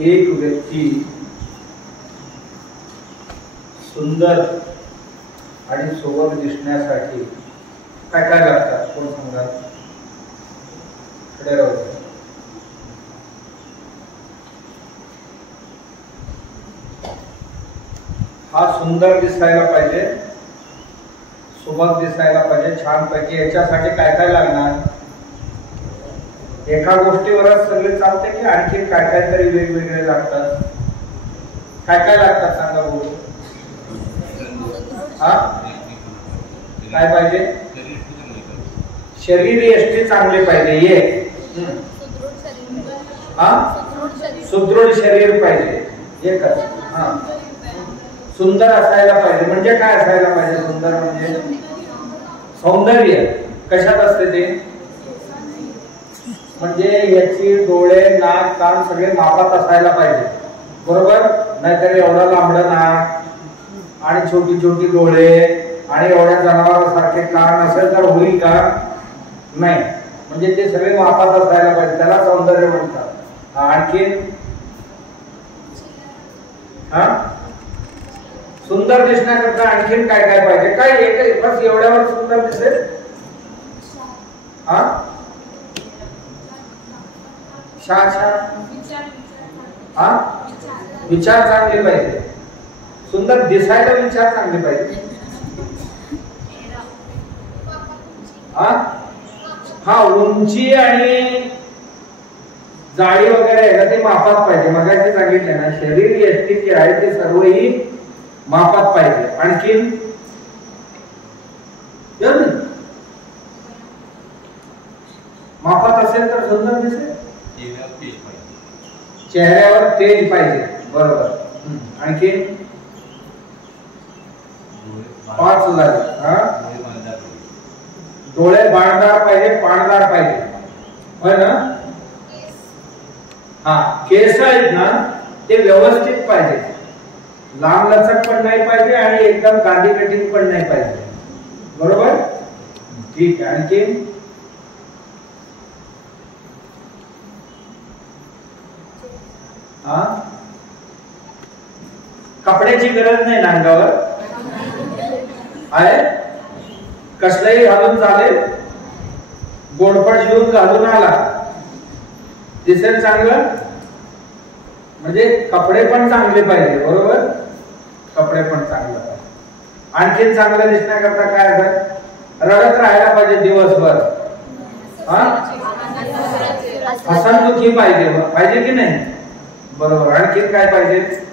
एक व्यक्ती सुंदर आणि सोबत दिसण्यासाठी काय काय लागतात कोण सांगा? खडे राहू. हा सुंदर दिसायला पाहिजे, सोबत दिसायला पाहिजे, छान पैकी. याच्यासाठी काय काय लागणार? एका गोष्टीवरच सगळे चालते की आणखी काय काय तरी वेगवेगळे लागतात? काय काय लागतात सांगा बघू. हा काय पाहिजे? शरीर यष्टी चांगले पाहिजे. ये हा सुदृढ शरीर पाहिजे एकच. हा सुंदर असायला पाहिजे. म्हणजे काय असायला पाहिजे? सुंदर म्हणजे सौंदर्य कशात असते ते? म्हणजे याची डोळे, नाक, कान सगळे मापात असायला पाहिजे, बरोबर? नाहीतर एवढं लांबडं नाक आणि छोटी छोटी डोळे आणि एवढ्या जनावरांसारखे कान असेल तर होईल का? नाही. म्हणजे ते सगळे मापात असायला पाहिजे, त्याला सौंदर्य म्हणतात. आणखी हा सुंदर दिसण्याकरता आणखीन काय काय पाहिजे? काय एक बस एवढ्यावर सुंदर दिसेल? हा हा विचार चांगले पाहिजे. सुंदर दिसायला विचार चांगले पाहिजे. हा उंची आणि जाडी वगैरे आहे ना ते मापात पाहिजे. मगाशी सांगितले ना शरीर यष्टी जे आहे ते सर्वही मापात पाहिजे. आणखीन मापात असेल तर सुंदर दिसेल. चेहऱ्यावर तेज पाहिजे, बरोबर. आणखी 5 डोळे बाणदार पाहिजे, पाणदार पाहिजे, होय ना? हा केस आहेत ना ते व्यवस्थित पाहिजे, लांब लचक पण नाही पाहिजे आणि एकदम गादी कटिंग पण नाही पाहिजे, बरोबर? ठीक आहे. आणखी कपड्याची गरज नाही ना अंगावर आहे, कसलंही घालून चालेल. गोडपट घेऊन घालून आला दिसेल चांगलं. म्हणजे कपडे पण चांगले पाहिजे, बरोबर? कपडे पण चांगले पाहिजे. आणखीन चांगलं दिसण्याकरता काय असं? रडत राहायला पाहिजे दिवसभर. हसनमुखी पाहिजे, पाहिजे की नाही? बरोबर. आणखीन काय पाहिजे?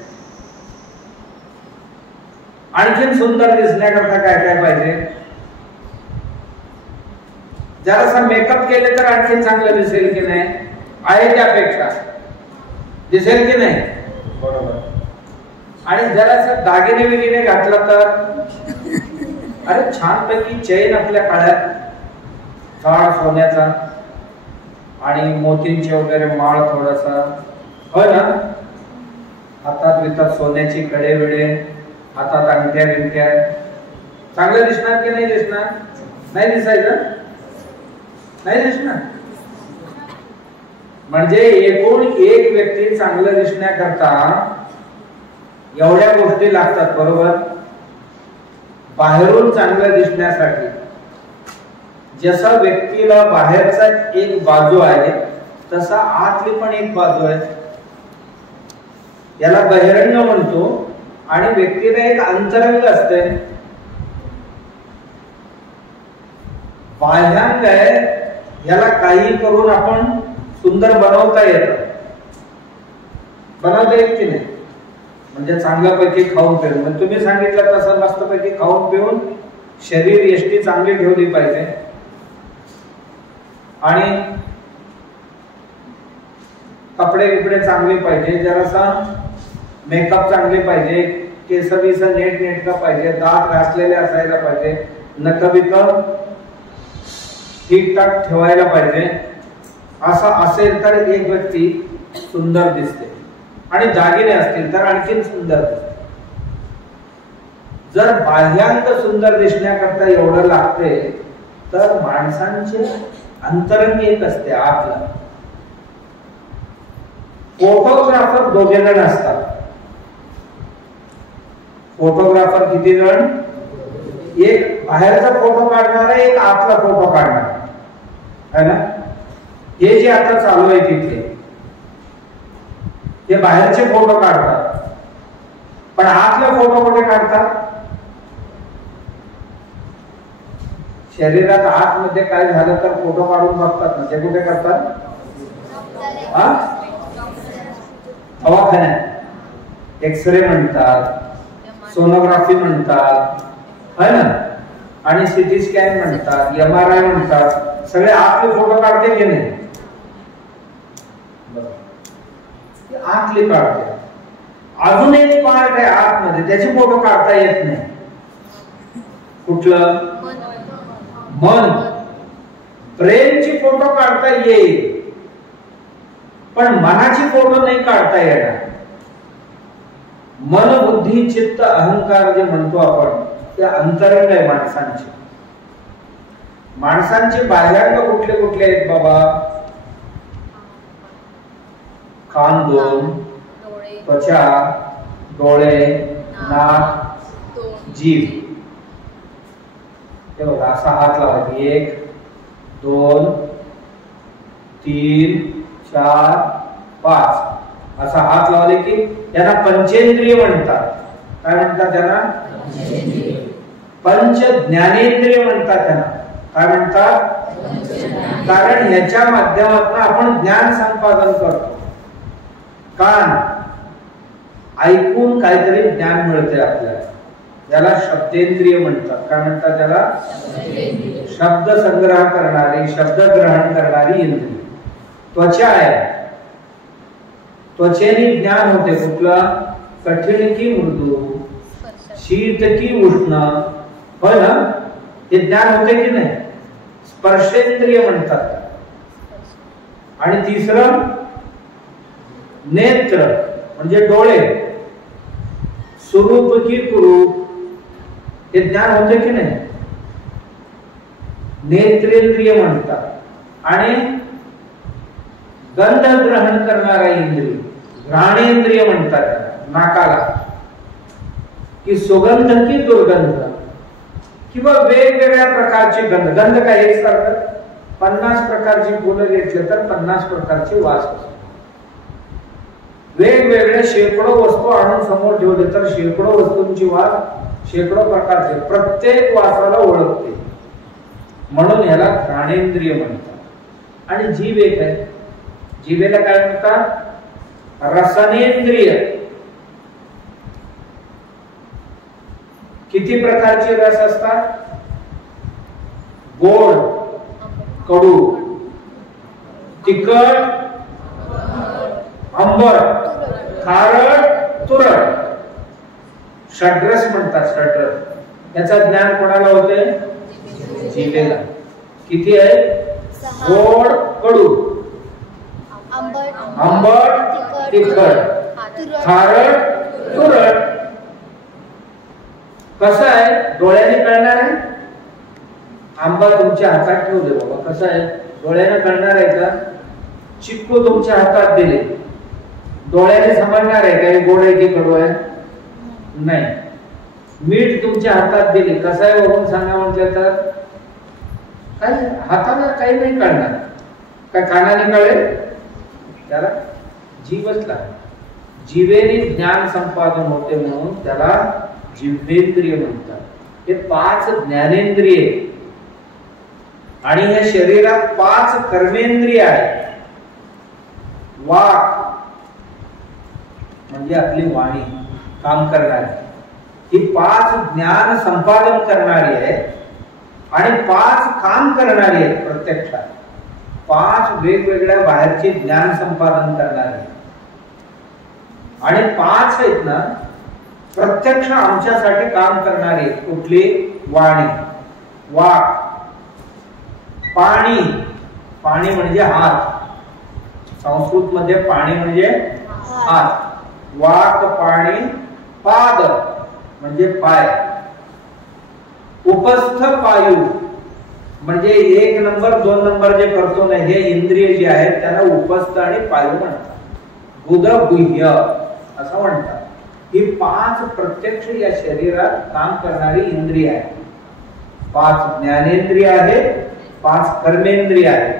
आणखीन सुंदर दिसण्याकरता काय काय पाहिजे? जरासा मेकअप केले तर आणखीन चांगलं दिसेल की नाही? आहे त्यापेक्षा दिसेल की नाही? बरोबर. आणि जरासा दागिने बिगिने घातला तर अरे छानपैकी चैन आपल्या काळ्यात, काळ सोन्याचा आणि मोतींचे वगैरे माळ थोडासा, होय ना? हातात बितात सोन्याची कडे बिडे, हातात अंगठ्या बिंगठ्या, चांगलं दिसणार की नाही दिसणार? नाही दिसायचं? नाही दिसणार. म्हणजे एकूण एक व्यक्ती चांगलं दिसण्याकरता एवढ्या गोष्टी लागतात, बरोबर? बाहेरून चांगलं दिसण्यासाठी जसं व्यक्तीला बाहेरचा एक बाजू आहे तसा आतली पण एक बाजू आहे, याला बहिरंग म्हणतो. आणि व्यक्तीला एक अंतरंग असते, बाह्यांग आहे. याला काही करून आपण सुंदर बनवता येतं, बनवता येत की नाही? म्हणजे चांगल्यापैकी खाऊन पिऊन, म्हणजे तुम्ही सांगितलं तसं मस्तपैकी खाऊन पिऊन शरीर यष्टी चांगली ठेवली पाहिजे. आणि कपडे बिपडे चांगले पाहिजे, जरासा मेकअप चांगले पाहिजे, केस बिस नेट नेटका पाहिजे, दात घासलेले असायला पाहिजे, नख बिक ठीकठाक ठेवायला पाहिजे. असं असेल तर एक व्यक्ती सुंदर दिसते. आणि दागिने असतील तर आणखीन सुंदर दिसते. जर बाह्यांग सुंदर दिसण्याकरता एवढं लागते तर माणसांचे अंतरंग एक असते आतला, फोटोग्राफर दोघे जण असतात. फोटोग्राफर किती जण? एक बाहेरचा फोटो काढणारा, एक आतला फोटो काढणारा है ना. हे जे आता चालू आहे तिथे हे बाहेरचे फोटो काढतात, पण आतले फोटो कुठे काढतात? शरीरात आतमध्ये काय झालं तर फोटो काढून बघतात ना, ते कुठे करतात? दवाखान्यात एक्सरे म्हणतात, सोनोग्राफी म्हणतात है ना, आणि सीटी स्कॅन म्हणतात, MRI म्हणतात. सगळे आतले फोटो काढते की नाही? आतले काढते. अजून एक पार्ट आहे आतमध्ये, त्याचे फोटो काढता येत नाही. कुठलं? मन. ब्रेनची फोटो काढता येईल, पण मनाची फोटो नाही काढता येणार. मन, बुद्धी, चित्त, अहंकार जे म्हणतो आपण, ते अंतरंग आहे माणसांचे. माणसांचे बाह्यांग कुठले कुठले आहेत बाबा? कान दोन, त्वचा, डोळे, नाक, जीभ. असा हात लावा. 1 2 3 4 5 असा हात लावले की त्यांना पंचेंद्रिय म्हणतात. काय म्हणतात त्यांना? पंच ज्ञानेंद्रिय म्हणतात त्यांना. काय म्हणतात? कारण ह्याच्या माध्यमातून आपण ज्ञान संपादन करतो. कान ऐकून काहीतरी ज्ञान मिळते आपल्याला, याला शब्देंद्रिय म्हणतात. काय म्हणतात त्याला? शब्द संग्रह करणारी, शब्द ग्रहण करणारी इंद्रिय. त्वचा आहे, त्वचेने ज्ञान होते. कुठलं? कठीण की मृदू, शीत की उष्ण, होय ना, हे ज्ञान होते की नाही? स्पर्शेंद्रिय म्हणतात. आणि तिसरं नेत्र म्हणजे डोळे, स्वरूप की कुरूप, हे ज्ञान होते की नाही? नेत्रेंद्रिय म्हणतात. आणि गंध ग्रहण करणारा इंद्रिय घ्राणेंद्रिय म्हणतात. नाकाला की सुगंध की दुर्गंध, किंवा वेगवेगळ्या प्रकारचे गंध. गंध काय एक सारखं? 50 प्रकारची फुलं घेतले तर 50 प्रकारचे वास असतात. वेगवेगळे शेकडो वस्तू आणून समोर ठेवले तर शेकडो वस्तूंची वास, शेकडो प्रकारचे, प्रत्येक वासाला ओळखते. म्हणून याला घ्राणेंद्रिय म्हणतात. आणि जीभ एक आहे. जीभेला काय म्हणतात? रसनेंद्रिय. किती प्रकारचे रस असतात? गोड, कडू, तिखट, आंबट, खारट, तुरट. षड्रस म्हणतात. षड्रस याचा ज्ञान कोणाला होते? जिभेला. किती आहे? गोड, कडू, आंबट, तिखट, खारट, तुरट. कसं आहे? डोळ्याने कळणार आहे? आंबा तुमच्या हातात ठेवले बाबा, कसं आहे? डोळ्याने कळणार आहे का? चिक्कू तुमच्या हातात दिले, डोळ्याने समजणार आहे का गोड आहे की कडू आहे? नाही. मीठ तुमच्या हातात दिले, कसं आहे बघून सांगा म्हटलं तर काय हाताला काही नाही कळणार. काय कानाने कळेल? त्याला जीभच लागते. जिभेने ज्ञान संपादन होते म्हणून त्याला जिव्हेंद्रिय म्हणतात. हे 5 ज्ञानेंद्रिय. आणि या शरीरात 5 कर्मेंद्रिय आहेत. वाक म्हणजे आपली वाणी काम करणारी, ही 5 ज्ञान संपादन करणारी आहे आणि 5 काम करणारी आहेत. प्रत्यक्षात 5 वेगवेगळ्या बाहेरचे ज्ञान संपादन करणारे आणि 5 आहेत ना प्रत्यक्ष आमच्यासाठी काम करणारे. कुठली? वाणी, वाक, पाणी. पाणी म्हणजे हात. संस्कृत मध्ये पाणी म्हणजे हात. वाक, पाणी, पाद म्हणजे पाय. उपस्थ पायू म्हणजे 1 नंबर 2 नंबर जे करतो ना, हे इंद्रिय जे आहेत त्याला उपस्थ आणि पायू म्हणतात. गुदगुह्य असं म्हणतात. ही 5 प्रत्यक्ष या शरीरात काम करणारी इंद्रिय आहे. 5 ज्ञानेंद्रिय आहे, 5 कर्मेंद्रिय आहे.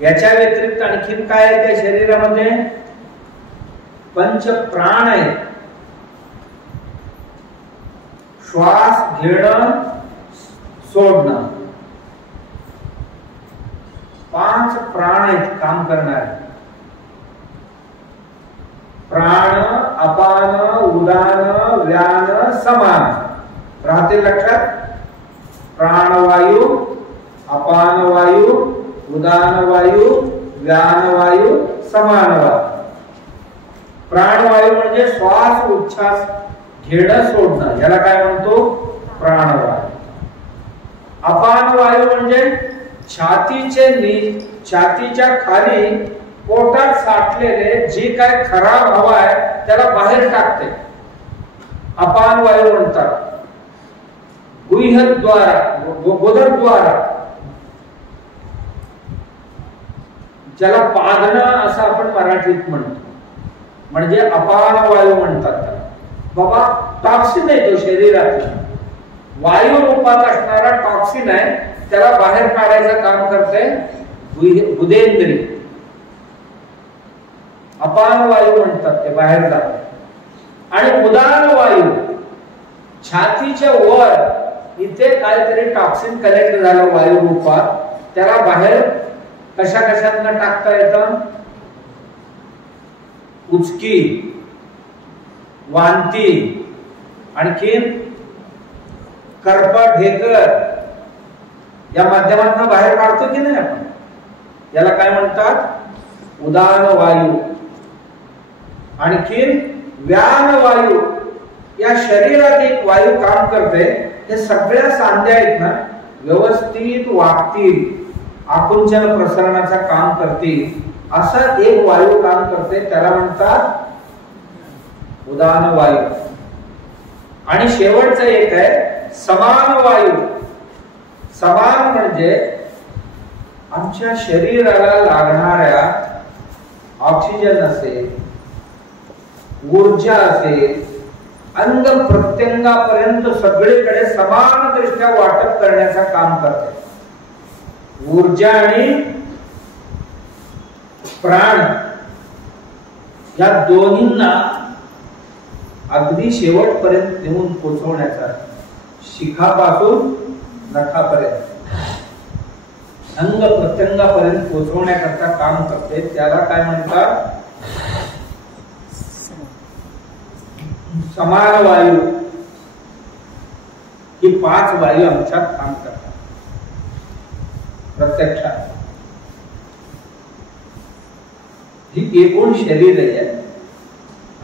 याच्या व्यतिरिक्त आणखीन काय आहे त्या शरीरामध्ये? 5 प्राण आहेत. श्वास घेणं सोडणं, 5 प्राण आहेत काम करणारे. प्राण, अपान, उदान, व्यान, समान. राहते लक्षात? प्राणवायू, अपान वायू, उदान वायू, व्यान वायू, समान वायू. प्राणवायू म्हणजे श्वास उच्छ्वास घेणं सोडणं, याला काय म्हणतो? प्राणवायू. अपान वायू म्हणजे छातीच्या खाली पोटात साठलेले जे काय खराब हवा आहे त्याला बाहेर टाकते, अपान वायू म्हणतात. गुह्यद्वारा, गुदद्वारा, ज्याला पादणं असं आपण मराठीत म्हणतो, म्हणजे अपान वायू म्हणतात त्याला. बाबा टॉक्सिन आहे तो शरीरातला, वायू रूपात असणारा टॉक्सिन आहे, त्याला बाहेर काढायचं काम करते गुदेंद्रिय. अपान वायू म्हणतात ते, बाहेर जाते. आणि उदान वायू, छातीच्या वर इथे काहीतरी टॉक्सिन कलेक्ट झालं वायू रूपात, त्याला बाहेर कशा कशातनं टाकता येतं? उचकी, वांती, आणखीन करपा, ढेकर या माध्यमातून बाहेर काढतो की नाही आपण? याला काय म्हणतात? उदान वायू. आणखीन व्यान वायू. या शरीरात एक वायू काम करते, हे सगळ्या सांध्या आहेत ना व्यवस्थित वागतील, आकुंचन प्रसरणाचं काम करतील, असं एक वायू काम करते, त्याला म्हणतात उदान वायू. आणि शेवटचं एक आहे समान वायू. समान म्हणजे आमच्या शरीराला लागणाऱ्या ऑक्सिजन असेल, ऊर्जा असेल, अंग प्रत्यंगापर्यंत सगळीकडे समान दृष्ट्या वाटप करण्याचं काम करते. ऊर्जा आणि प्राण या दोन्हींना अगदी शेवटपर्यंत नेऊन पोहोचवण्याचा, शिखापासून नखापर्यंत, अंग प्रत्यंगापर्यंत पोहोचवण्याकरता काम करते. त्याला काय म्हणतात? समान वायू. ही 5 वायू आमच्यात काम करतात प्रत्यक्षात. ही एकूण शरीर आहे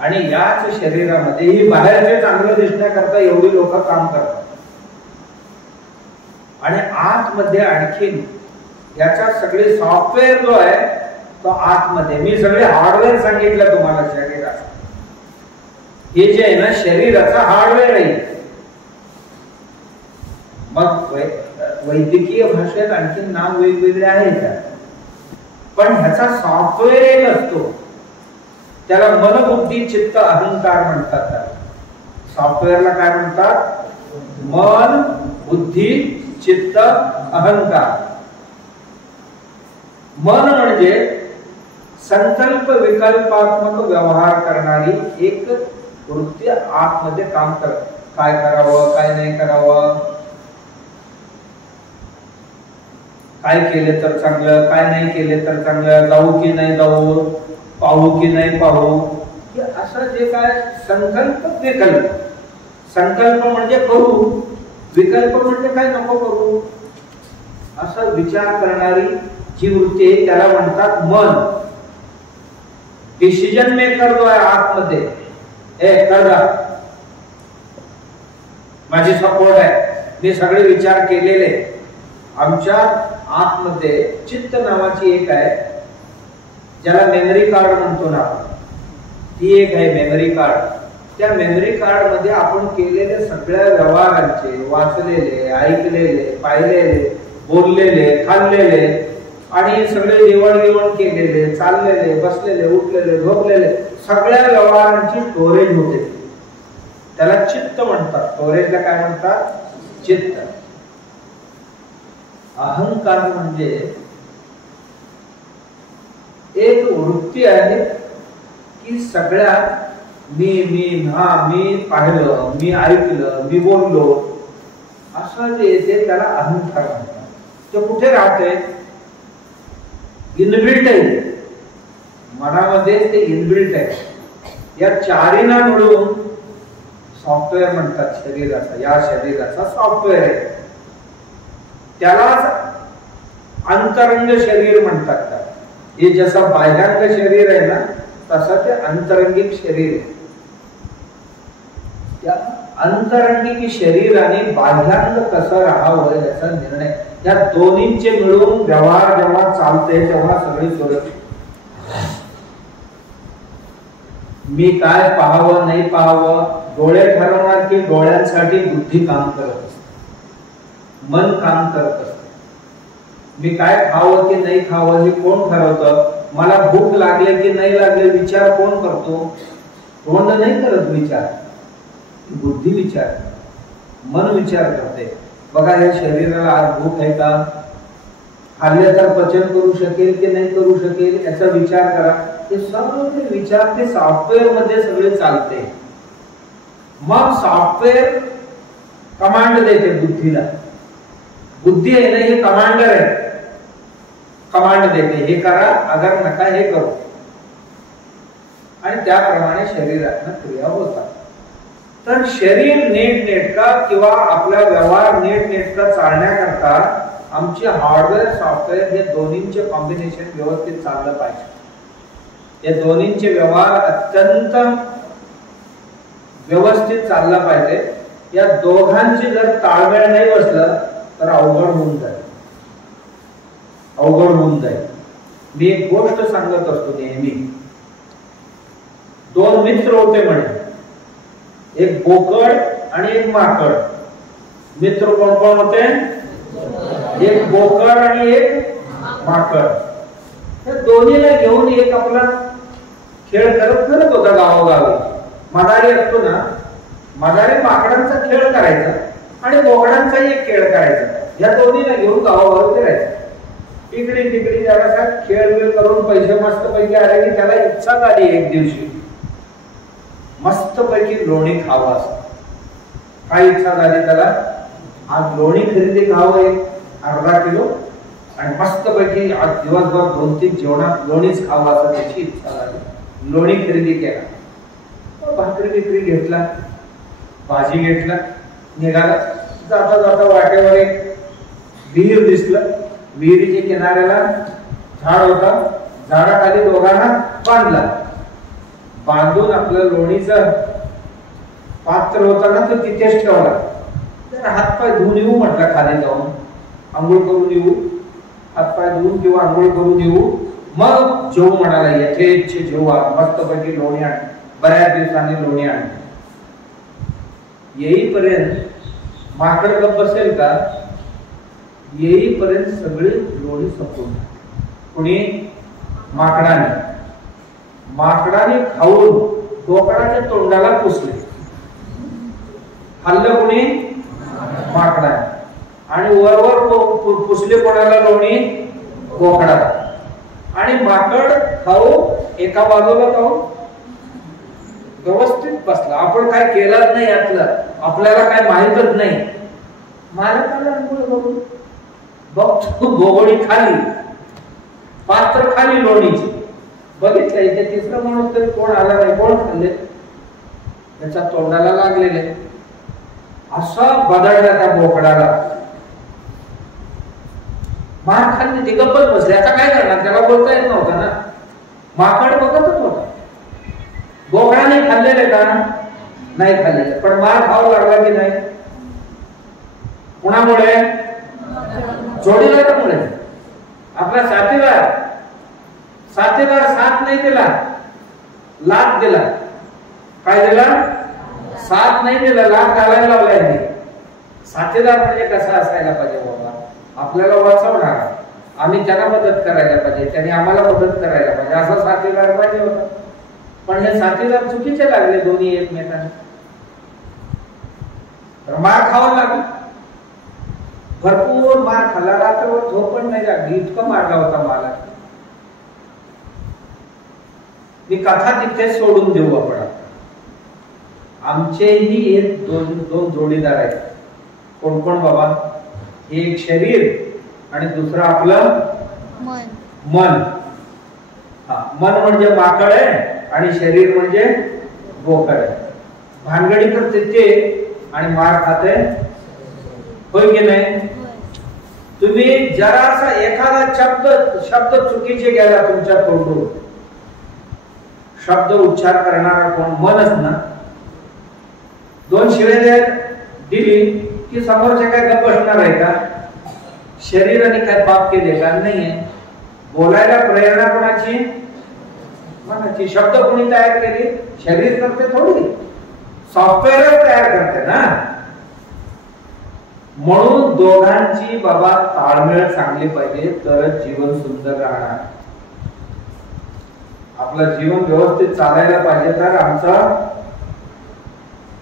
आणि याच शरीरामध्ये ही बाहेरचे चांगलं दिसण्याकरता एवढी लोक काम करतात. आणि आतमध्ये आणखीन याचा सगळे सॉफ्टवेअर जो आहे तो आतमध्ये, मी सगळे हार्डवेअर सांगितलं तुम्हाला शरीरात. हे जे आहे ना शरीराचा हार्डवेअर आहे. मग वैद्यकीय भाषेत आणखीन नाव वेगवेगळे आहेत, पण ह्याचा सॉफ्टवेअर एक असतो, त्याला मन, बुद्धी, चित्त, अहंकार म्हणतात. सॉफ्टवेअरला काय म्हणतात? मन, बुद्धी, चित्त, अहंकार. मन म्हणजे संकल्प विकल्पात्मक व्यवहार करणारी एक वृत्ती आतमध्ये काम करते. काय करावं, काय नाही करावं, काय केले तर चांगलं, काय नाही केले तर चांगलं, जाऊ की नाही जाऊ, पाहू की नाही पाहू, असं जे काय संकल्प विकल्प. संकल्प म्हणजे करू, विकल्प म्हणजे काय नको करू, असा विचार करणारी जी वृत्ती आहे त्याला म्हणतात मन. डिसिजन मेकर जो आहे आतमध्ये, माझी सपोर्ट आहे, मी सगळे विचार केलेले. आमच्या आतमध्ये चित्त नावाची एक आहे, ज्याला मेमरी कार्ड म्हणतो ना, ती एक आहे मेमरी कार्ड. त्या मेमरी कार्ड मध्ये आपण केलेले सगळ्या व्यवहारांचे, वाचलेले, ऐकलेले, पाहिलेले, बोललेले, खाल्लेले आणि सगळे जेवण केलेले, चाललेले, बसलेले, उठलेले, झोपलेले सगळ्या व्यवहारांची स्टोरेज होते. त्याला चित्त म्हणतात. स्टोरेजला काय म्हणतात? चित्त. अहंकार म्हणजे एक वृत्ती आहे की सगळ्या मी पाहिलं, मी ऐकलं, मी बोललो असं जे येते त्याला अहंकार म्हणतात. ते कुठे राहते? इनबिल्ट आहे. मनामध्ये ते इनबिल्ट आहे. या चारींना मिळून सॉफ्टवेअर म्हणतात शरीराचा. या शरीराचा सॉफ्टवेअर आहे. त्यालाच अंतरंग शरीर म्हणतात. हे जसं बाह्यांग शरीर आहे ना तसं ते अंतरंगिक शरीर आहे. त्या अंतरंगिक शरीर आणि बाह्यांग कसं राहावं याचा निर्णय या दोन्हींचे मिळून व्यवहार जेव्हा चालते तेव्हा सगळी सुरक्षित. मी काय पाहावं नाही पाहावं डोळे ठरवणार की डोळ्यांसाठी बुद्धी काम करत असते, मन काम करत असते. मी काय खावं की नाही खावं हे कोण ठरवतं? मला भूक लागले की नाही लागले विचार कोण करतो? तोंड नाही करत विचार, बुद्धी विचार, मन विचार करते. बघा या शरीराला आज भूक आहे का? खाल्ले तर पचन करू शकेल की नाही करू शकेल याचा विचार करा. ते सगळे विचार ते सॉफ्टवेअर मध्ये सगळे चालते. मग सॉफ्टवेअर कमांड देते बुद्धीला. बुद्धी आहे ना हे कमांडर आहे. कमांड देते हे करा, अगर नका हे करू. आणि त्याप्रमाणे शरीरातून क्रिया होतात. तर शरीर नीटनेटका किंवा आपला व्यवहार नीटनेटका चालण्याकरता आमचे हार्डवेअर सॉफ्टवेअर हे दोन्हींचे कॉम्बिनेशन व्यवस्थित चाललं पाहिजे. या दोन्हींचे व्यवहार अत्यंत व्यवस्थित चालला पाहिजे. या दोघांची जर ताळमेळ नाही बसलं तर अवघड होऊन जाईल. मी एक गोष्ट सांगत असतो नेहमी. दोन मित्र होते म्हणे, एक बोकड आणि एक माकड. मित्र कोण कोण होते? एक बोकड आणि एक माकड. त्या दोन्हीला घेऊन एक आपला खेळ करत होता गावोगावी. मदारी असतो ना, मदारी माकडांचा खेळ करायचा आणि बोकडांचाही एक खेळ करायचा. या दोन्हीला घेऊन गावोगावी फिरायचं. इकडे तिकडे जरासा खेळ करून पैसे मस्त पैकी आले की त्याला इच्छा झाली एक दिवशी मस्त पैकी लोणी खावं असं. काय इच्छा झाली त्याला? आज लोणी खरेदी खावं एक अर्धा किलो आणि मस्त पैकी आज दिवसभर 2-3 जेवणात लोणीच खावं असं त्याची इच्छा झाली. लोणी खरेदी केला, भाकरी बिकरी घेतला, भाजी घेतला, निघाला. जाता जाता वाटेवर एक विहीर दिसलं. विहिरीच्या किनाऱ्याला झाड होता. झाडाखाली दोघांना बांधला. बांधून आपलं लोणीचं पात्र होता ना तो तिथेच ठेवला. तर हातपाय धुवून येऊ म्हटलं, खाली जाऊन आंघोळ करून येऊ, हातपाय धुवून किंवा आंघोळ करून येऊ, मग जेवू म्हणाला. यथेच्छ जेवा, मस्तपैकी लोणी आण. बऱ्याच दिवसांनी लोणी आण. येईपर्यंत माकड गप्प बसेल का? येईपर्यंत सगळे लोणी संपून. कुणी? माकडाने खाऊन बोकडाच्या तोंडाला पुसले. खाल्लं कुणी? माकडाने. आणि वरवर पुसले कोणाला? लोणी? बोकडाला. आणि माकड खाऊ एका बाजूला खाऊ व्यवस्थित बसला. आपण काय केलं नाही यातलं, आपल्याला काय माहितच नाही. मालकाला अंघोळ करून बघतो गोगोळी खाली, पात्र खाली लोणीची. बघितलं इथे तिसरा माणूस तरी कोण आला नाही. कोण खाल्ले? त्याच्या तोंडाला लागलेले. असा बदलला त्या बोकडाला. मार खाल्ली, ती गप्पच बसली. आता काय करणार? त्याला बोलता येत नव्हतं ना. माकड बघतच होता. बोकडाने खाल्लेले का? नाही खाल्लेले. पण मार खाऊ लागला की नाही? कुणामुळे? जोडीदारामुळे. आपला साथीदार साथ नाही दिला, लाथ दिला. काय दिला? साथ नाही दिला, लाथ घालायला लावलाय. साथीदार म्हणजे कसा असायला पाहिजे बाबा? आपल्याला वाचवणार, आम्ही त्यांना मदत करायला पाहिजे, त्यांनी आम्हाला मदत करायला पाहिजे, असा साथीदार पाहिजे होता. पण हे साथीदार चुकीचे लागले दोन्ही एकमेकांना. मार खावा लागला, भरपूर मार खाल्ला, रात्रभर झोप पण नाही लागली, इतकं मारला होता मला. मी कथा तिथे सोडून देऊ आपण. आमचेही एक दोन जोडीदार आहेत. कोण कोण बाबा? एक शरीर आणि दुसरं आपलं मन. मन म्हणजे माकड आहे आणि शरीर म्हणजे बोकड आहे. भानगडी तर तिथे आणि मार खाते, होय की नाही? तुम्ही जरासा एखादा शब्द चुकीचे गेला तुमच्या तोंडून, शब्द उच्चार करणारा कोण? मनच ना. दोन शिव्या दिली की समोरचे काय गप्प बसणार आहे का? शरीराने काय पाप केले का? नाहीये. बोलायला प्रेरणा कोणाची? मनाची. शब्द कोणी तयार केली? शरीर करते थोडी, सॉफ्टवेअर तयार करते ना. म्हणून दोघांची बाबा ताळमेळ चांगली पाहिजे, तरच जीवन सुंदर राहणार. आपलं जीवन व्यवस्थित चालायला पाहिजे तर आमचं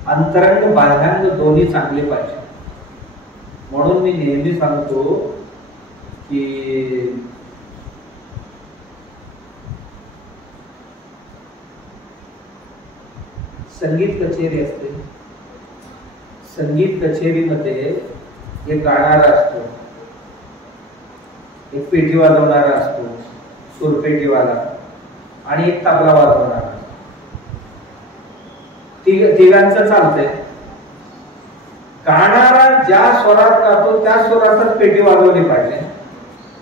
अंतरंग बाह्यांग दोन्ही चांगले पाहिजे. म्हणून मी नेहमी सांगतो की संगीत कचेरी असते, संगीत कचेरीमध्ये एक गाणारा असतो, एक पेटी वाजवणारा असतो, सूरपेटीवाला, आणि एक तबला वाजवणारा. तिघांचं चालतंय. गाणारा ज्या स्वरात गातो त्या स्वरातच पेटी वाजवली पाहिजे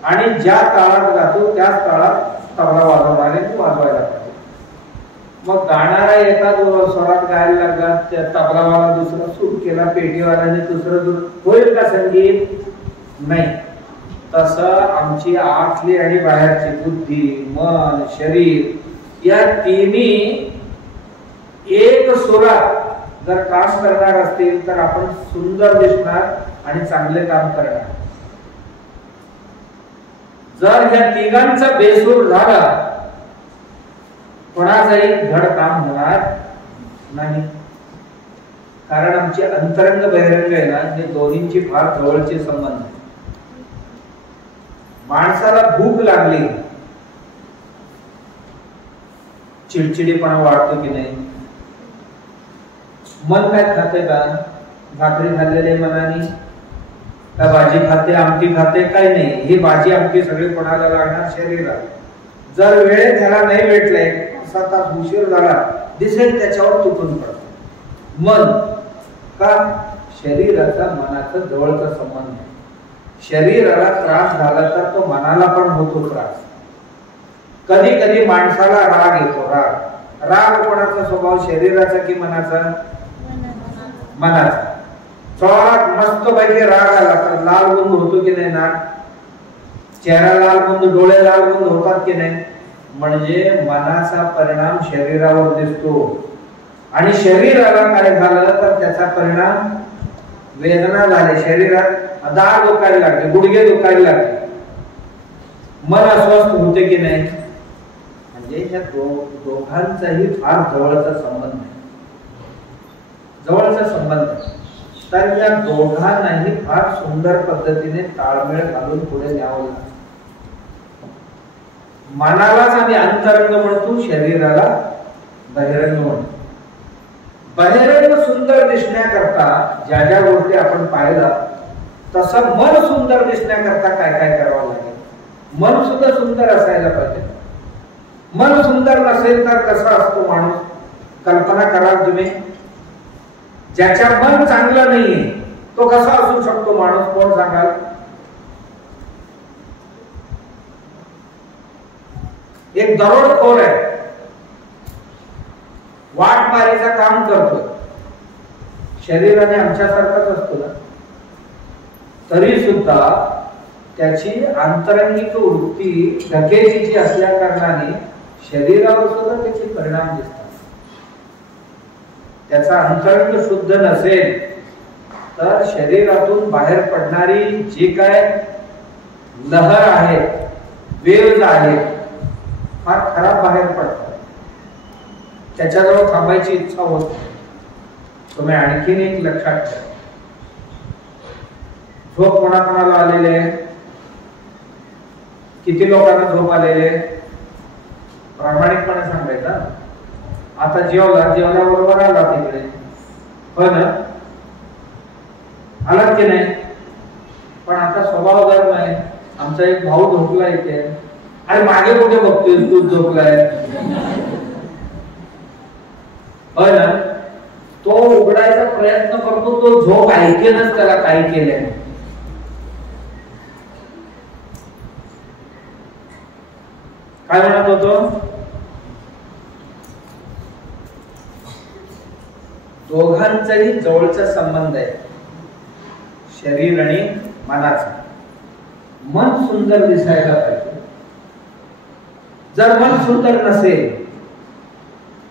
आणि ज्या ताळात गातो त्याच ताळात तबला वाजवणारे वाजवायला पाहिजे. मग गाणारा एका स्वरात गायला लागला, त्या तबलावाला दुसरा सूर केला, पेटीवाल्याने दुसरं, होईल का संगीत? नाही. तसं आमची आतली आणि बाहेरची बुद्धी, मन, शरीर या तिन्ही एक सुरात जर काम करणार असतील तर आपण सुंदर दिसणार आणि चांगले काम करणार. जर या तिघांचा बेसूर झाला, कोणाचाही धड काम होणार नाही. कारण आमची अंतरंग बहिरंग आहे ना, हे दोन्हींची फार जवळचे संबंध आहे. माणसाला भूक लागली, चिडचिडीपणा वाढतो की नाही? मन काय खाते का? भाकरी खाल्लेले मनाने का भाजी खाते, आमटी खाते? काय नाही. ही भाजी आमटी सगळी कोणाला लागणार? शरीराला. जर वेळेत ह्याला नाही भेटले, 7 तास उशीर झाला, दिसेल त्याच्यावर तुटून पडत. मन का? शरीराचा मनाचा जवळचा संबंध आहे. शरीराला त्रास झाला तर तो मनाला पण होतो त्रास. कधी कधी माणसाला राग येतो. राग कोणाचा स्वभाव? शरीराचा की मनाचा? मनाचा. थोडा मस्त पैकी राग आला तर लाल गुंद होतो की नाही? नाक, चेहरा लाल गुंद, डोळे लाल गुंद होतात की नाही? म्हणजे मनाचा परिणाम शरीरावर दिसतो. आणि शरीराला काय झालं तर त्याचा परिणाम वेदना झाली, शरीरात दाढ दुखायला लागली, गुडघे दुखायला लागले, मन अस्वस्थ होते की नाही? म्हणजे या दोघांचाही फार जवळचा संबंध आहे, जवळचा संबंध. तर या दोघांनाही फार सुंदर पद्धतीने ताळमेळ घालून पुढे न्यावं लागतं. मनालाच आम्ही अंतरंग म्हणतो, शरीराला बहिरंग म्हणतो. बहिरंग सुंदर दिसण्याकरता ज्या ज्या गोष्टी आपण पाहिला, तसं मन सुंदर दिसण्याकरता काय काय करावं लागेल? मन सुद्धा सुंदर असायला पाहिजे. मन सुंदर नसेल तर कसा असतो माणूस? कल्पना कराल तुम्ही. ज्याच्या मन चांगलं नाहीये तो कसा असू शकतो माणूस? कोण सांगाल? एक दरोडखोर आहे, वाटमारीचं काम करतो, शरीराने आमच्यासारखाच असतो ना, तरी सुद्धा त्याची आंतरंगिक वृत्ती ढकेलीची असल्या कारणाने शरीरावर सुद्धा त्याचे परिणाम दिसतात. त्याचा अंतरंग शुद्ध नसेल तर शरीरातून बाहेर पडणारी जी काय लहर आहे, वेव्ज आहे, फार खराब बाहेर पडतात. त्याच्याजवळ थांबायची इच्छा होत नाही. तुम्ही आणखीन एक लक्षात ठेवा, झोप कोणाकोणाला आलेले आहे? किती लोकांना झोप आलेले? प्रामाणिकपणे सांगायचा. आता जेवल्याबरोबर आला तिकडे, हो ना? आलात की नाही? पण आता स्वभाव धर्म आहे. आमचा एक भाऊ झोपला इथे, आणि मागे कुठे बघतोय तू झोपलाय, हो ना? तो उघडायचा प्रयत्न करतो, तो झोप ऐकेनच त्याला काही केलंय. काय म्हणत होतो? दोघांचाही जवळचा संबंध आहे, शरीर आणि मनाचा. मन सुंदर दिसायला पाहिजे. जर मन सुंदर नसेल,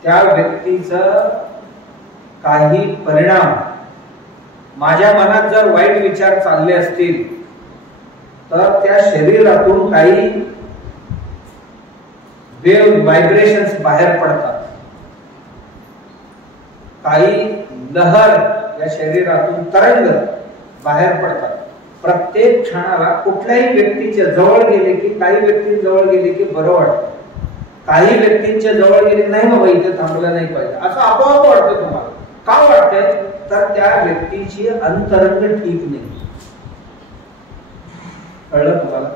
त्या व्यक्तीचा काही परिणाम, माझ्या मनात जर वाईट विचार चालले असतील तर त्या शरीरातून काही वेव्ह व्हायब्रेशन्स बाहेर पडतात, काही लहर या शरीरातून तरंग बाहेर पडतात. प्रत्येक क्षणाला कुठल्याही व्यक्तीच्या जवळ गेले की, काही व्यक्तींजवळ गेले की बरं वाटतं, काही व्यक्तींच्या जवळ गेले नाही बाबा इथे थांबलं नाही पाहिजे असं आपोआप वाटतं. तुम्हाला का वाटतंय? तर त्या व्यक्तीची अंतरंग ठीक नाही. कळलं तुम्हाला?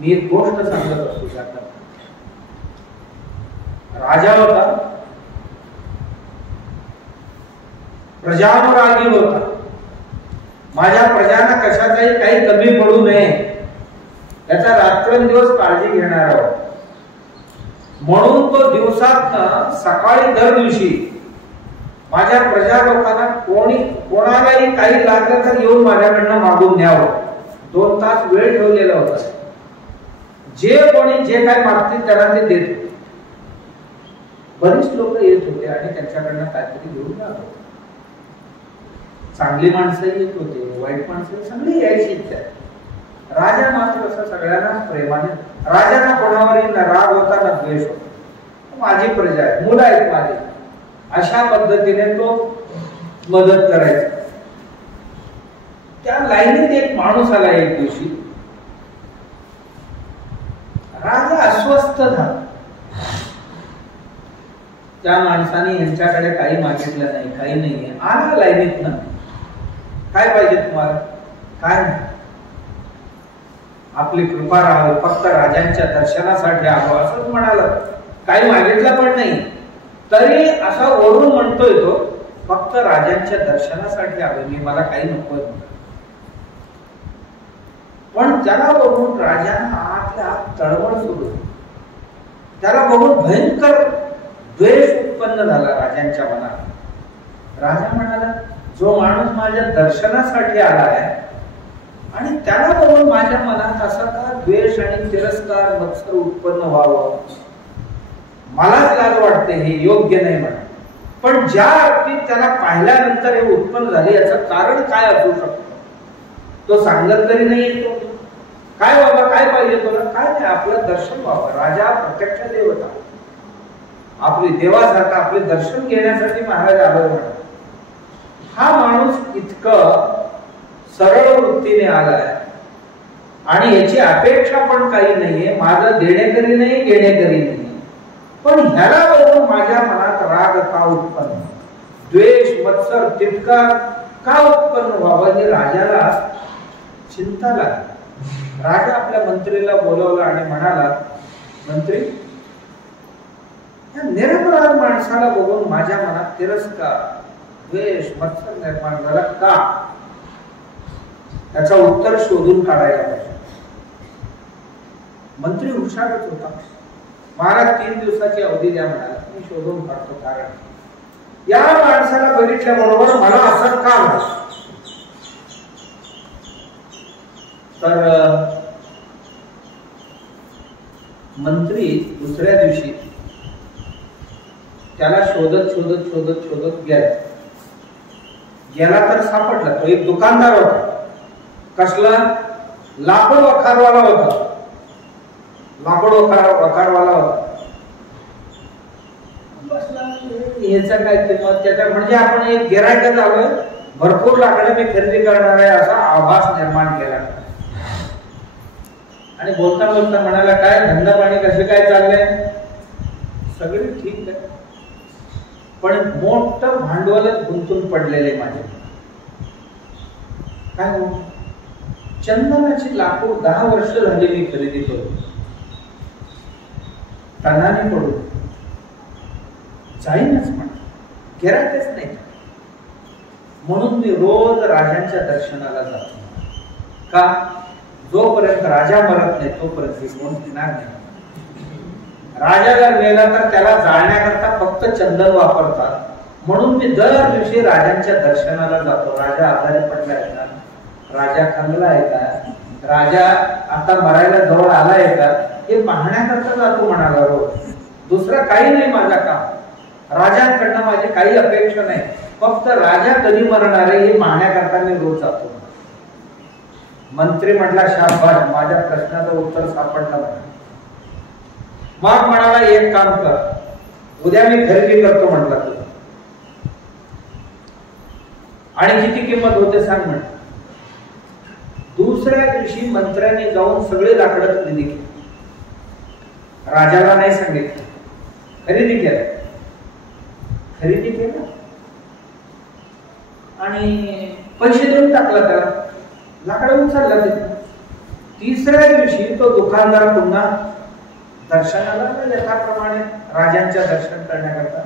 मी एक गोष्ट सांगत असतो. आता राजा होता, प्रजानुरागी होता. माझ्या प्रजांना कशाचाही काही कमी पडू नये याचा रात्रंदिवस काळजी घेणार आहोत. म्हणून तो दिवसात सकाळी दर दिवशी माझ्या प्रजा लोकांना कोणालाही काही लागलं तर येऊन माझ्याकडनं मागून न्यावं. 2 तास वेळ ठेवलेला होता. जे कोणी जे काय मागतील त्यांना ते देत होते. बरीच लोक येत होते आणि त्यांच्याकडनं काहीतरी घेऊन जात होते. चांगली माणसं येत होते, वाईट माणसं सगळी यायची त्यात. राजा मात्र असं सगळ्यांना प्रेमाने, राजाला कोणावरही ना राग होता ना द्वेष होता. माझी प्रजा आहे, मुलं आहेत माझी, अशा पद्धतीने तो मदत करायचा. त्या लाईनीत एक माणूस आला एक दिवशी. राजा अस्वस्थ झाला. त्या माणसाने यांच्याकडे काही मागितलं नाही, काही नाहीये. आला लाईनीत ना, काय पाहिजे तुम्हाला? काय नाही, आपली कृपा राहावी, फक्त राजांच्या दर्शनासाठी आलो असंच म्हणाला. काही मागितलं पण नाही, तरी असा ओढून म्हणतोय तो, फक्त राजांच्या दर्शनासाठी आलो मी, मला काही नकोय. पण त्याला बघून राजांना आतल्या आत तळमळ सुरू. त्याला बघून भयंकर द्वेष उत्पन्न झाला राजांच्या मनात. राजा म्हणाला, जो माणूस माझ्या दर्शनासाठी आला आहे आणि त्याला बघून माझ्या मनात असा का द्वेष आणि तिरस्कार मत्सर उत्पन्न व्हावं, मलाच लाज वाटते, हे योग्य नाही म्हणा. पण ज्या अर्थी त्याला पाहिल्यानंतर हे उत्पन्न झाले याचं कारण काय असू शकतं? तो सांगत तरी नाही येतो. काय बाबा काय पाहिजे तुला? काय नाही, आपलं दर्शन व्हावं. राजा प्रत्यक्ष देवता, आपली देवासारखा आपले दर्शन घेण्यासाठी महाराज आलो म्हणा. हा माणूस इतकं सरळ वृत्तीने आलाय आणि याची अपेक्षा पण काही नाहीये, माझं देणेकरी नाही घेणेकरी नाही. पण ह्याला बघून माझ्या मनात राग का उत्पन्न, द्वेष मत्सर तिटकार का उत्पन्न व्हावं, हे राजाला चिंता लागली. राजा आपल्या मंत्रीला बोलवला आणि म्हणाला, मंत्री, या निरपराध माणसाला बघून माझ्या मनात तिरस्कार द्वेष मत्सर निर्माण झाला का? त्याचं उत्तर शोधून काढायला पाहिजे. मंत्री हुशारच होता. महाराज 3 दिवसाची अवधी द्या म्हणाला, मी शोधून काढतो कारण. या माणसाला बघितल्याबरोबर मला असं का झालं? तर मंत्री दुसऱ्या दिवशी त्याला शोधत शोधत शोधत शोधत गेला तर सापडला. तो एक दुकानदार होता. कसला? लाकूड वखारवाला होता, लाकूड वखारवाला होता. याचा काय किंमत त्याचा, म्हणजे आपण एक गिरायक झालोय, भरपूर लाकडं मी खरेदी करणार आहे असा आभास निर्माण केला. आणि बोलता बोलता म्हणाला, काय धंदा पाणी कसे काय चाललंय? सगळे ठीक आहे, पण मोठं भांडवलच गुंतून पडलेले माझे. काय हो, चंदनाची लाकूड 10 वर्ष झाली मी खरेदी करू, तणाने पडू जाईनच, पण गिरायकच नाही. म्हणून मी रोज राजांच्या दर्शनाला जातो. का? जोपर्यंत राजा मरत नाही तोपर्यंत ही कोण घेणार नाही. राजा जर गेला तर त्याला जाळण्याकरता फक्त चंदन वापरतात. म्हणून मी दर दिवशी राजांच्या दर्शनाला जातो. राजा आजारी पडला आहे का? राजा खंगला आहे का? राजा आता मरायला जवळ आला आहे का? हे पाहण्याकरता जातो म्हणाला रोज. दुसरं काही नाही माझा काम. राजांकडनं माझी काही अपेक्षा नाही, फक्त राजा कधी मरणार आहे हे पाहण्याकरता मी रोज जातो. मंत्री म्हटला, शाबास, माझ्या प्रश्नाचं उत्तर सापडलं मला. मग म्हणाला, एक काम कर, उद्या मी खरेदी करतो म्हटला तुला, आणि किती किंमत होते सांग म्हण. दुसऱ्या दिवशी मंत्र्याने जाऊन सगळे लाकडं खरेदी केली. राजाला नाही सांगितलं, खरेदी केलं. खरेदी केलं आणि पैसे देऊन टाकला त्याला, लाकडं उचलला तिथं. तिसऱ्या दिवशी तो दुकानदार पुन्हा दर्शनाला यथाप्रमाणे राजांच्या दर्शन करण्याकरता.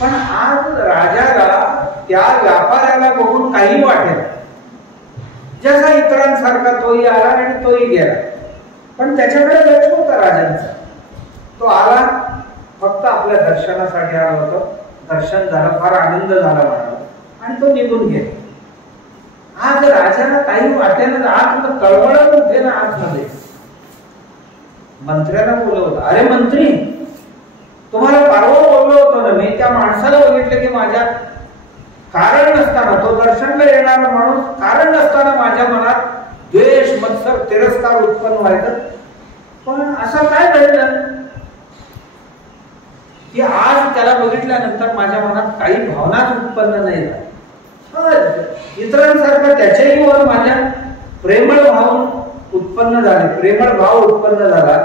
पण आज राजाला त्या व्यापाऱ्याला बघून काही वाटेल, जसा इतरांसारखा तोही आला आणि तोही गेला, पण त्याच्याकडे लक्ष होता राजांचा. तो आला, फक्त आपल्या दर्शनासाठी आला होता. दर्शन झालं, फार आनंद झाला म्हणाला, आणि तो निघून गेला. आज राजाला काही वाटेल, आज कळवळत होते ना आतमध्ये. मंत्र्याला बोलवलं, अरे मंत्री, तुम्हाला परवा बोललो होतो ना मी, त्या माणसाला बघितलं की माझ्या कारण नसताना, तो दर्शनला येणारा माणूस कारण नसताना माझ्या मनात द्वेष, मत्सर, तिरस्कार उत्पन्न व्हायचं. पण असं काय घडलं की आज त्याला बघितल्यानंतर माझ्या मनात काही भावनाच उत्पन्न नाही झाल्या. इतरांसारखं त्याच्याही वर माझ्या प्रेमळ भाव उत्पन्न झाले, प्रेमळ भाव उत्पन्न झाला.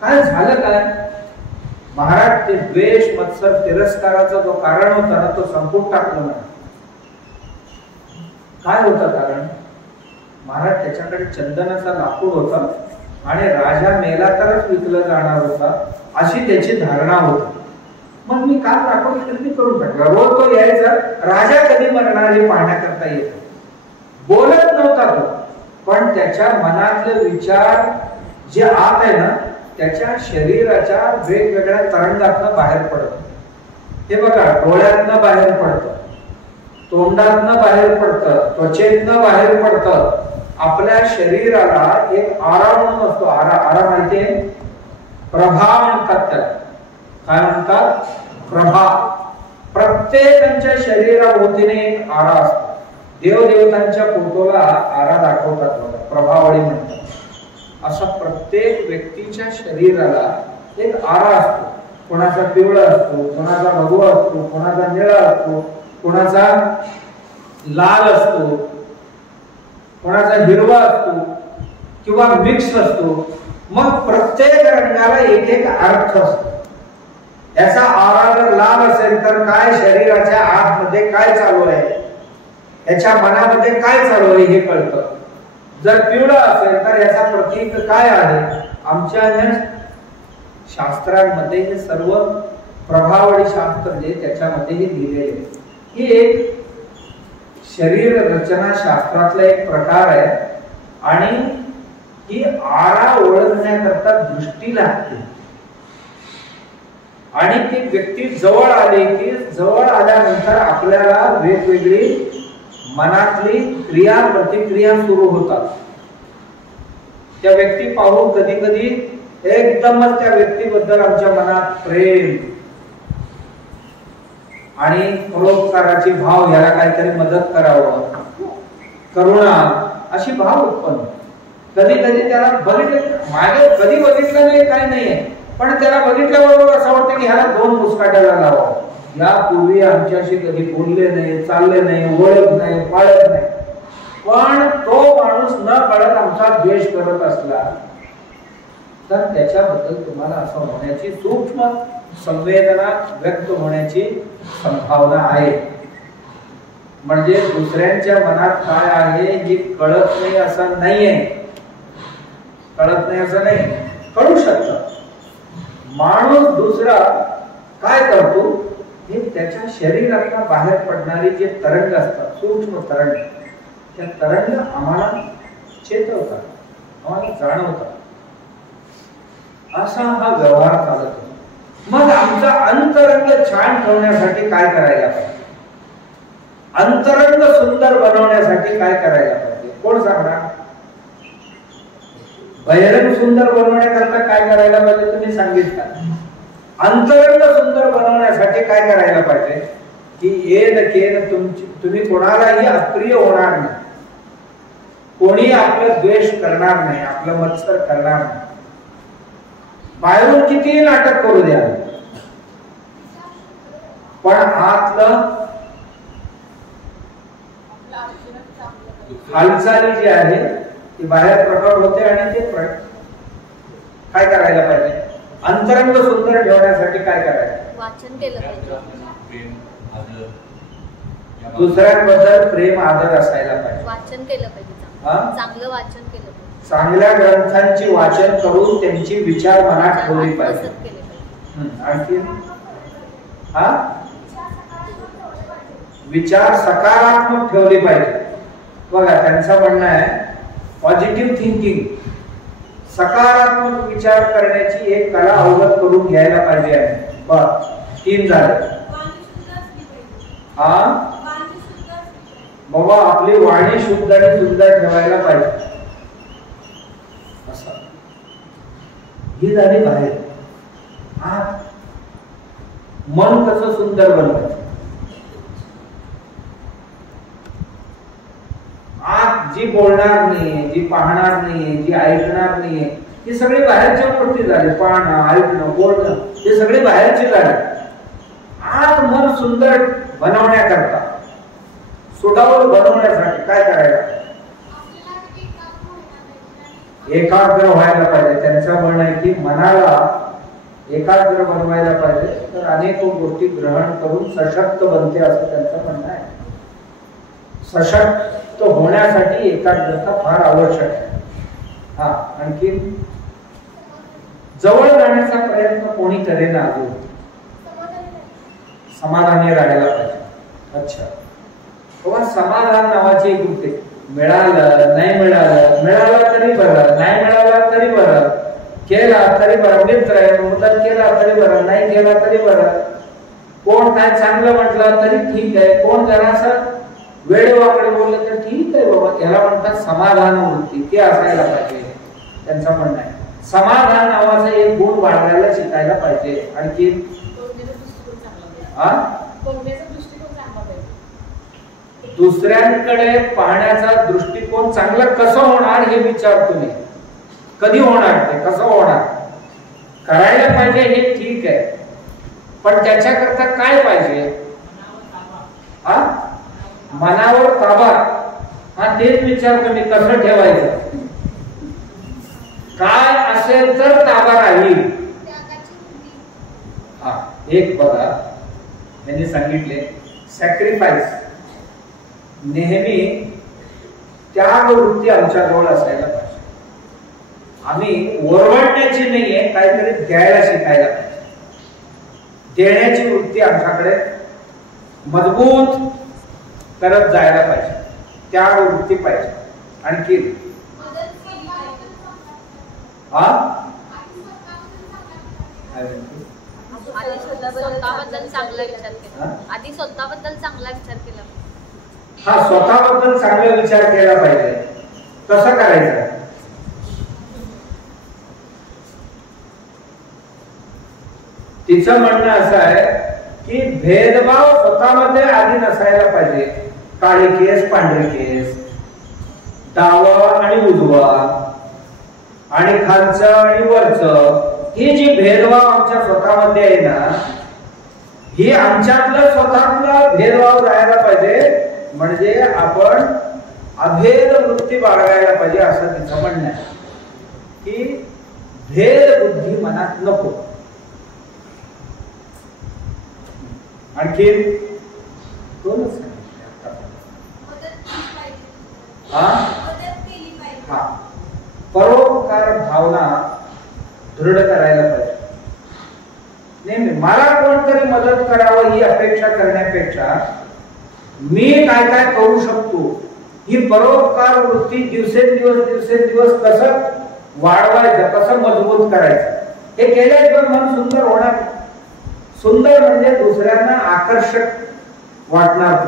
काय झालं? काय महाराज, ते द्वेष, मत्सर, तिरस्काराचा जो कारण होता ना, तो संपून टाकलं नाही. काय होतं कारण? महाराज, त्याच्याकडे चंदनाचा लाकूड होता आणि राजा मेला तरच विकला जाणार होता अशी त्याची धारणा होती. मग मी काल लाकूड खरेदी करून टाकला. रोज तो यायचा, राजा कधी मरणार हे पाहण्याकरता येत. बोलत नव्हता तो, पण त्याच्या मनातले विचार जे आत आहे ना, त्याच्या शरीराच्या वेगवेगळ्या तरंगातनं बाहेर पडत. हे बघा, डोळ्यातनं बाहेर पडतं, तोंडातनं बाहेर पडतं, त्वचेतनं बाहेर पडतं. आपल्या शरीराला एक आरा म्हणून असतो. आरा माहितीये? प्रभा म्हणतात त्याला. काय म्हणतात? प्रभा. प्रत्येकाच्या शरीराभोवतीने एक आरा असतो. देवदेवतांच्या फोटोला आरा दाखवतात बघा, प्रभावळी म्हणतात. असा प्रत्येक व्यक्तीच्या शरीराला एक आरा असतो. कोणाचा पिवळा असतो, कोणाचा भगवा असतो, कोणाचा निळा असतो, कोणाचा लाल असतो, कोणाचा हिरवा असतो किंवा मिक्स असतो. मग प्रत्येक रंगाला एक एक अर्थ असतो. याचा आरा जर लाल असेल तर काय शरीराच्या आतमध्ये काय चालू आहे, याच्या मनामध्ये काय चालू आहे हे कळतं. जर पिवळा असेल तर याचा प्रतीक काय आहे. आमच्या शास्त्रांमध्ये हे सर्व प्रभावळी शास्त्र जे त्याच्यामध्ये हे लिहिलेले आहे. ही एक शरीर रचना शास्त्रातला एक प्रकार आहे आणि ही आरा ओळखण्याकरता दृष्टी लागते. आणि ती व्यक्ती जवळ आली की जवळ आल्यानंतर आपल्याला वेगवेगळी मनातली क्रिया प्रतिक्रिया सुरू होतात. त्या व्यक्ती पाहून कधी कधी एकदमच त्या व्यक्तीबद्दल आमच्या मनात प्रेम आणि परोपकाराची भाव, याला काहीतरी मदत करावं, करुणा, अशी भाव उत्पन्न. कधी कधी त्याला बघितलं, मागे कधी बघितलं नाही काय नाहीये, पण त्याला बघितल्याबरोबर असं वाटतं की ह्याला 2 मुस्काट्याला लावावं. यापूर्वी आमच्याशी कधी बोलले नाही, चालले नाही, ओळख नाही, पाळत नाही, पण तो माणूस न कळत आमचा द्वेष करत असला तर त्याच्याबद्दल तुम्हाला असं होण्याची, सूक्ष्म संवेदना व्यक्त होण्याची संभावना आहे. म्हणजे दुसऱ्यांच्या मनात काय आहे हे कळत नाही असं नाहीये, कळत नाही असं नाही, कळू शकतं. माणूस दुसरा काय करतो हे त्याच्या शरीरातून बाहेर पडणारी जे तरंग असतात, सूक्ष्म तरंग, त्या तरंग आम्हाला चेतवतात, आम्हाला जाणवतात. असा हा व्यवहार चालतो. मग आमचा अंतरंग छान ठेवण्यासाठी काय करायला पाहिजे, अंतरंग सुंदर बनवण्यासाठी काय करायला पाहिजे, कोण सांगणार? बहिरंग सुंदर बनवण्याकरता काय करायला पाहिजे तुम्ही सांगितलं. अंतरंग सुंदर बनवण्यासाठी काय करायला पाहिजे की येन केन तुम्ही कोणालाही अप्रिय होणार नाही, कोणी आपलं द्वेष करणार नाही, आपलं मत्सर करणार नाही. बाहेरून कितीही नाटक करू द्या, पण आतलं हालचाली जी आहे ती बाहेर प्रकट होते. आणि ते काय करायला पाहिजे, अंतरंग सुंदर ठेवण्यासाठी काय करायचं, वाचन केलं पाहिजे, दुसऱ्यांबद्दल प्रेम आदर असायला पाहिजे, वाचन केलं पाहिजे, चांगलं वाचन केलं पाहिजे, चांगल्या ग्रंथांची वाचन करून त्यांची विचार मनात ठेवली पाहिजे. आणखी विचार सकारात्मक ठेवली पाहिजे. बघा त्यांचं म्हणणं आहे पॉझिटिव्ह थिंकिंग, सकारात्मक विचार करण्याची एक कला अवगत करून घ्यायला पाहिजे आहे. बस 3 झाले. बाबा आपली वाणी शुद्ध आणि सुंदर ठेवायला पाहिजे. असं ही झाली बाहेर. मन कसं सुंदर बनवायचं, आत जी बोलणार नाहीये, जी पाहणार नाहीये, जी ऐकणार नाहीये, ही सगळी बाहेरच्या गोष्टी झाली. पाहणं, ऐकणं, बोलणं हे सगळी बाहेरची झाली. आत मन सुंदर बनवण्याकरता, सुडावल बनवण्यासाठी काय करायला, एकाग्र व्हायला पाहिजे. त्यांचं म्हणणं आहे की मनाला एकाग्र बनवायला पाहिजे तर अनेक गोष्टी ग्रहण करून सशक्त बनते असं त्यांचं म्हणणं आहे. सशक्त होण्यासाठी एकाग्रता फार आवश्यक आहे. आणखी जवळ जाण्याचा प्रयत्न कोणी करेना, अजून समाधानी राहायला पाहिजे. अच्छा, तेव्हा समाधान नावाची एक गोष्ट, मिळालं नाही मिळालं, मिळालं तरी बरं, नाही मिळालं तरी बरं, केला तरी बरं, मित्र आहे मदत केला तरी बरं, नाही केला तरी बरं, कोण काय चांगलं म्हटलं तरी ठीक आहे, कोण जरासं वेळेवाकडे बोललं तर ठीक आहे बाबा, त्याला म्हणतात समाधान वृत्ती, ते असायला पाहिजे. त्यांचं म्हणणं आहे समाधान नावाचा एक गुण बाळगायला शिकायला पाहिजे. आणखी दुसऱ्यांकडे पाहण्याचा दृष्टिकोन चांगला कसं होणार हे विचार तुम्ही, कधी होणार, ते कसं होणार, करायला पाहिजे हे ठीक आहे, पण त्याच्याकरता काय पाहिजे, मनावर ताबा, तेच विचार तुम्ही कसं ठेवायचं, काय असेल तर ताबा राहील. एक बघा त्यांनी सांगितले सॅक्रिफाईस, नेहमी त्याग वृत्ती आमच्या जवळ असायला पाहिजे. आम्ही ओरडण्याची नाहीये, काहीतरी द्यायला शिकायला पाहिजे. देण्याची वृत्ती आमच्याकडे मजबूत करत जायला पाहिजे, त्याग वृत्ती पाहिजे. आणखी स्वतःबद्दल चांगला विचार केला, आधी स्वतःबद्दल चांगला विचार केला. स्वतःबद्दल चांगला विचार केला पाहिजे. कसं करायचं, तिचं म्हणणं असं आहे की भेदभाव स्वतःमध्ये आधी नसायला पाहिजे. काळे केस पांढरे केस, डावा आणि उजवा, आणि खालचं आणि वरचं, ही जी भेदभाव आमच्या स्वतःमध्ये आहे ना, ही आमच्यातलं स्वतःतला भेदभाव जायला पाहिजे, म्हणजे आपण अभेद वृत्ती बाळगायला पाहिजे, असं तिचं म्हणणं आहे की भेद बुद्धी मनात नको. आणखी दोनच परोपकार भावना दृढ करायला पाहिजे. नेहमी मला कोणतरी मदत करावं ही अपेक्षा करण्यापेक्षा मी काय काय करू शकतो, ही परोपकार वृत्ती दिवसेंदिवस कसं वाढवायचं, कसं मजबूत करायचं, हे केल्याशिवाय मन सुंदर होणार. सुंदर म्हणजे दुसऱ्यांना आकर्षक वाटणार.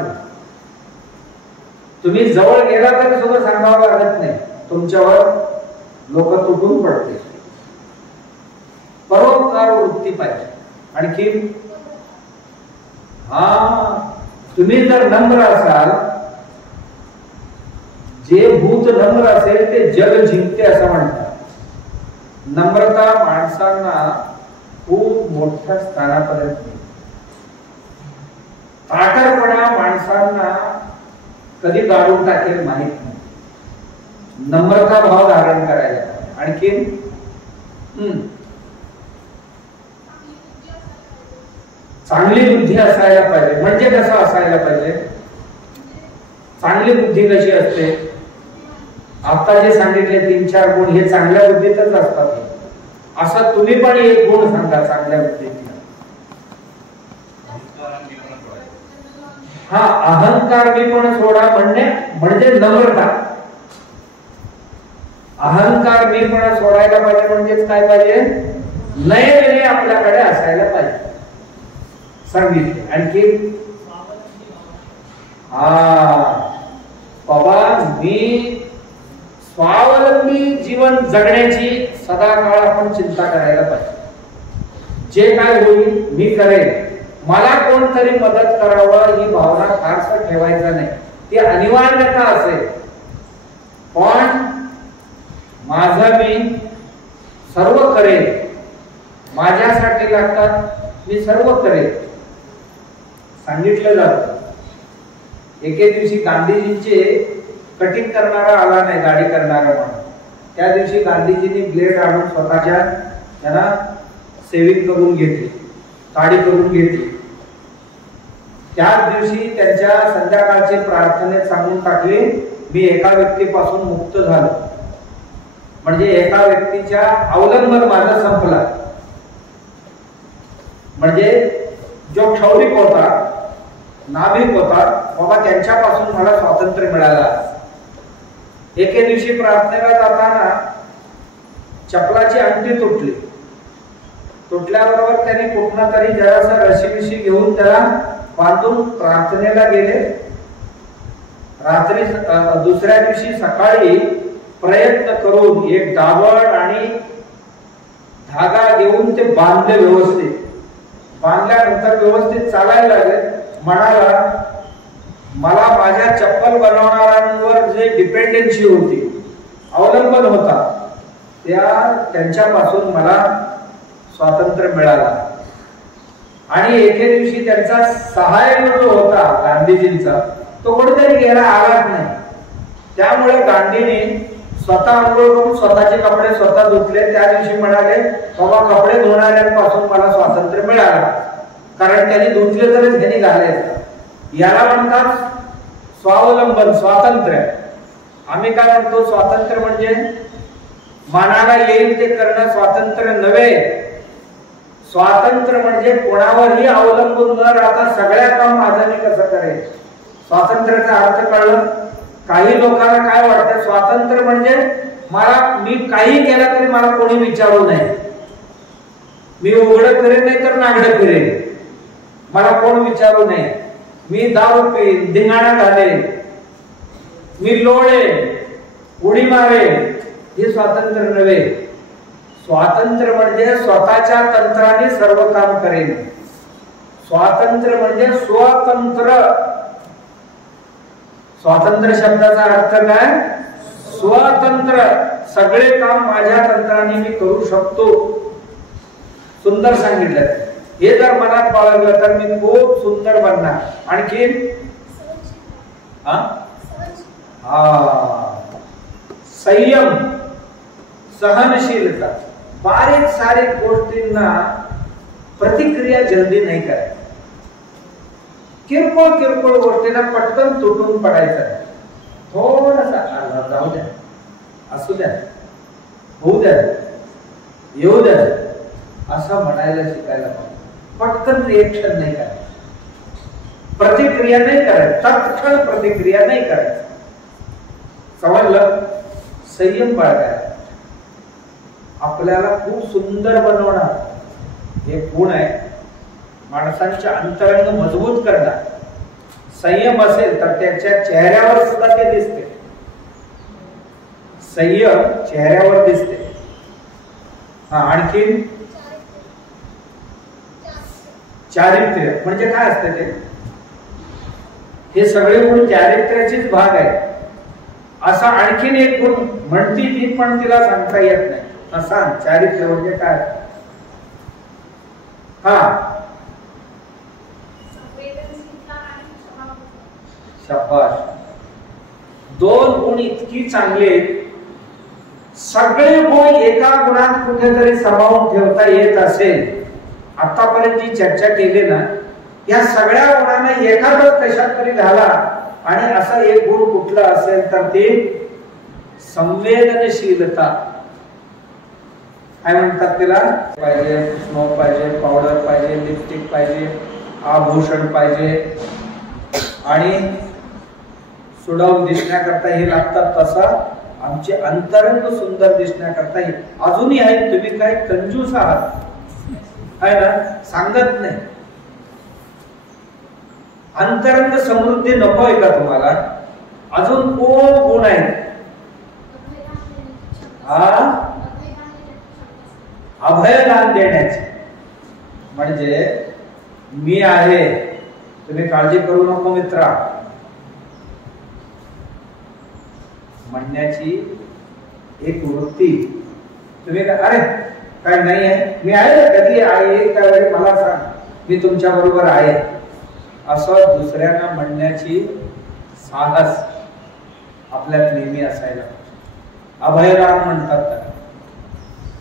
तुम्ही जवळ गेला तरी सुद्धा सांगावं लागत नाही, तुमच्यावर लोक तुटून पडते. परोपकार वृत्ती पाहिजे. आणखी तुम्ही जर नम्र असाल, जे भूत नम्र असेल ते जग जिंकते असं म्हणतात. नम्रता माणसांना खूप मोठ्या स्थानापर्यंत नेते. ताठरपणा माणसांना कधी गाडून टाकेल माहित नाही. नम्रता भाव धारण करायला. आणखी चांगली बुद्धी असायला पाहिजे. म्हणजे कसं असायला पाहिजे? चांगली बुद्धी कशी असते? आता जे सांगितले 3-4 गुण हे चांगल्या बुद्धीतच असतात. असं तुम्ही पण एक गुण सांगा चांगल्या बुद्धीत. अहंकार मी पण सोडा म्हणजे नम्रता. अहंकार मी पण सोडायला पाहिजे म्हणजेच काय पाहिजे? नय आपल्याकडे असायला पाहिजे. सांगितले. आणखी बाबा मी स्वावलंबी जीवन जगण्याची सदा काळ आपण चिंता करायला पाहिजे. जे काय होईल मी करेन, मला कोणतरी मदत करावं ही भावना फारसं ठेवायचं नाही. ती अनिवार्यता असेल, पण माझं मी सर्व करेन, माझ्यासाठी लागतात मी सर्व करेन सांगितलं जातं. एके दिवशी गांधीजींचे कटिंग करणारा आला नाही, गाडी करणारा म्हणून. त्या दिवशी गांधीजींनी ब्लेड आणून स्वतःच्या त्यांना सेविंग करून घेतली, काडी करून घेतली. त्याच दिवशी त्यांच्या संध्याकाळचे प्रार्थनेत सांगून टाकले, मी एका व्यक्तीपासून मुक्त झालो. म्हणजे एका व्यक्तीच्या अवलंबन माझा संपला. म्हणजे जो क्षौरिक होता, नाभिक होता, बाबा त्यांच्यापासून मला स्वातंत्र्य मिळाला. एके दिवशी प्रार्थनेला जाताना चपलाची अंगठी तुटली. तुटल्याबरोबर त्याने कुठला तरी जरासा रशीबिशी घेऊन त्याला बांधून प्रार्थनेला गेले. रात्री दुसऱ्या दिवशी सकाळी प्रयत्न करून एक डाबड आणि धागा घेऊन ते बांधले व्यवस्थित. बांधल्यानंतर व्यवस्थित चालायला लागले. म्हणाला मला माझ्या चप्पल बनवणाऱ्यांवर जे डिपेंडन्सी होती, अवलंबन होता, त्यांच्यापासून मला स्वातंत्र्य मिळाला. आणि एके दिवशी त्यांचा सहाय्यक जो होता गांधीजींचा, तो कुठेतरी गेला, आलाच नाही. त्यामुळे गांधींनी स्वतः आंघोळ करून स्वतःचे कपडे स्वतः धुतले. त्या दिवशी म्हणाले बाबा कपडे धुणाऱ्यांपासून मला स्वातंत्र्य मिळाला, कारण त्यांनी धुतले तरच त्यांनी घालायचं. याला म्हणतात स्वावलंबन, स्वातंत्र्य. आम्ही काय म्हणतो? स्वातंत्र्य म्हणजे मनाला येईल ते करणं स्वातंत्र्य नव्हे. स्वातंत्र्य म्हणजे कोणावरही अवलंबून न राहता सगळ्या काम माझं मी कसं करेल. स्वातंत्र्याचा अर्थ कळलं? काही लोकांना काय वाटतं? स्वातंत्र्य म्हणजे मी काही केलं तरी मला कोणी विचारू नये. मी उघडं करेन नाही तर नागडं फिरेन, मला कोण विचारू नये. मी दारू पिईन, धिंगाणा घालेन, मी लोळेन, उडी मारेन, हे स्वातंत्र्य नव्हे. स्वातंत्र्य म्हणजे स्वतःच्या तंत्राने सर्व काम करेन. स्वातंत्र्य म्हणजे स्वतंत्र. स्वातंत्र्य शब्दाचा अर्थ काय? स्वतंत्र सगळे काम माझ्या तंत्राने मी करू शकतो. सुंदर सांगितलं. हे जर मनात बाळगलं तर मी खूप सुंदर बनणार. आणखी संयम, सहनशीलता, बारीक सारीक गोष्टींना प्रतिक्रिया जल्दी नाही करायची. किरकोळ किरकोळ गोष्टींना पटकन तुटून पडायचं. थोडासा जाऊ द्या, असू द्या, होऊ द्या, येऊ द्या असं म्हणायला शिकायला पाहिजे. पटकन रिएक्शन नाही करायचं, प्रतिक्रिया नाही करायचं, तत्क्षण प्रतिक्रिया नाही करायचं. समजलं? संयम बाळगायचा आपल्याला खूप सुंदर बनवणार हे गुण आहे. माणसांचे अंतरंग मजबूत करणार. संयम असेल तर त्याच्या चेहऱ्यावर सुद्धा ते दिसते. संयम चेहऱ्यावर दिसते. आणखीन चारित्र्य म्हणजे काय असते ते? हे सगळे गुण चारित्र्याचीच भाग आहे. असा आणखीन एक गुण म्हणती ती पण तिला सांगता येत नाही. सांग, चारित्र्य म्हणजे काय? शाबाश. दोन गुण इतकी चांगले, सगळे गुण एका गुणात कुठेतरी सामावून ठेवता येत असेल. आतापर्यंत जी चर्चा केली ना, या सगळ्या गुणांना एखादच कशात तरी घाला आणि असा एक गुण कुठला असेल तर ते संवेदनशीलता. काय म्हणतात तिला? पाहिजे, स्नो पाहिजे, पावडर पाहिजे, लिपस्टिक पाहिजे, आभूषण पाहिजे आणि सुडावून दिसण्याकरता हे लागतात. तसा आमचे अंतरंग सुंदर दिसण्याकरता हे अजूनही आहेत. तुम्ही काय कंजूस आहात आहे ना, सांगत नाही. अंतरंग समृद्धी नकोय का तुम्हाला? अजून कोण गुण आहेत? अभयदान देण्याचे. म्हणजे मी आहे, तुम्ही काळजी करू नको मित्रा म्हणण्याची एक वृत्ती. तुम्ही अरे काय नाही आहे, मी आहे, कधी आहे त्यावेळी मला सांग, मी तुमच्या बरोबर आहे असं दुसऱ्यांना म्हणण्याची साहस आपल्यात नेहमी असायला. अभयदान म्हणतात त्याला.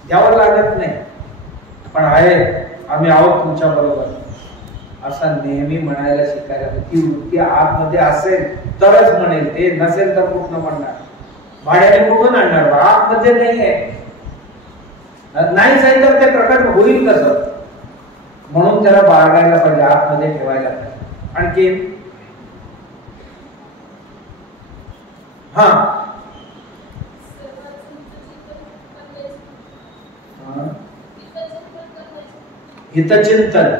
द्यावं लागत नाही, पण आहे, आम्ही आहोत तुमच्या बरोबर असं नेहमी म्हणायला शिकायला. ती वृत्ती आतमध्ये असेल तरच म्हणेल. ते नसेल तर कुठनं म्हणणार? भाड्याने कुठून आणणार? आतमध्ये नाहीये. नाही जाईल तर ते प्रकट होईल कसं? म्हणून त्याला बाळगायला पाहिजे, आतमध्ये ठेवायला पाहिजे. आणखी हितचिंतन.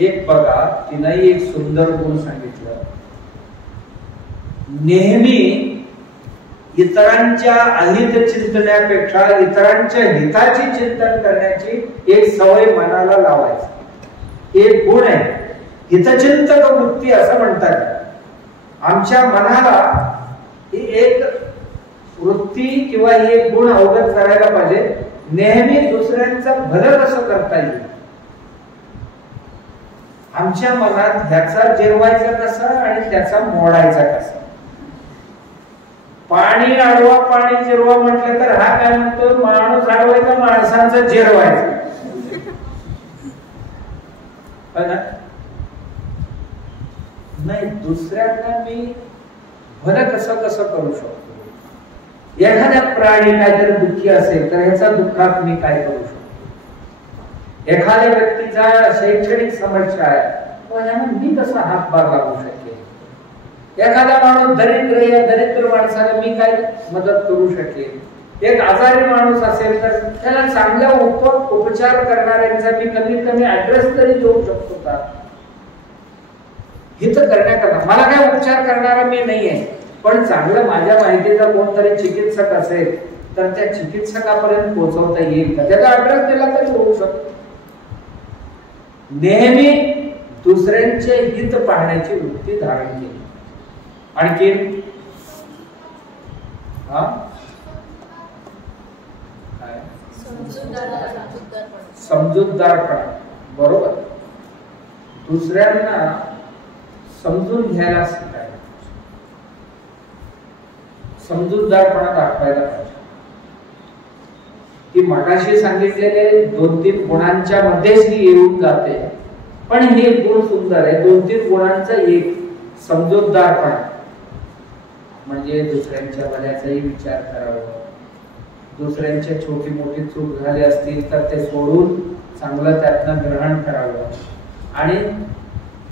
एक बघा, तिने एक सुंदर गुण सांगितलं. नेहमी इतरांच्या अहित चिंतण्यापेक्षा इतरांच्या हिताची चिंतन करण्याची एक सवय मनाला लावायची. एक गुण आहे हितचिंतक वृत्ती असं म्हणतात. आमच्या मनाला ही एक वृत्ती किंवा ही एक गुण अवगत करायला पाहिजे. नेहमी दुसऱ्यांचं भलं कसं करता येईल. आमच्या मनात ह्याचा जिरवायचा कसा आणि त्याचा मोडायचा कसा. पाणी अडवा पाणी जिरवा म्हटलं तर हा काय म्हणतो? माणूस अडवायचा, माणसांचा जिरवायचा. नाही, दुसऱ्यांना मी भलं कसं कसं करू शकतो. एखाद्या प्राणी काहीतरी दुःखी असेल तर ह्याचा दुःखात मी काय करू शकतो. एखाद्या व्यक्तीचा शैक्षणिक समस्या आहे, मी कसा हातभार लागू शकेल. एखादा माणूस दरिद्र, या दरिद्र माणसाला मी काय मदत करू शकेल. एक आजारी माणूस असेल तर त्याला चांगल्या उपचार करणाऱ्यांचा मी कमीत कमी ऍड्रेस तरी देऊ शकतो का? हित करण्याकरता. मला काय उपचार करणारा मी नाहीये, पण चांगलं माझ्या माहितीचा कोणतरी चिकित्सक असेल तर त्या चिकित्सकापर्यंत पोहोचवता येईल का? त्याचा ऍड्रेस दिला तरी होऊ शकतो. नेहमी दुसऱ्यांचे हित पाहण्याची वृत्ती धारण केली. आणखी समजूतदारपणा, बरोबर, दुसऱ्यांना समजून घ्यायला शिकायला, समजूतदारपणा दाखवायला पाहिजे. ती मगाशी सांगितलेले 2-3 गुणांच्या मध्येच ही येऊन जाते, पण हे गुण सुंदर आहे. 2-3 गुणांचा एक समजूतदारपणा, म्हणजे दुसऱ्यांच्या भल्याचाही विचार करावा, दुसऱ्यांच्या छोटी मोठी चूक झाली असतील तर ते सोडून चांगलं त्यातनं ग्रहण करावं आणि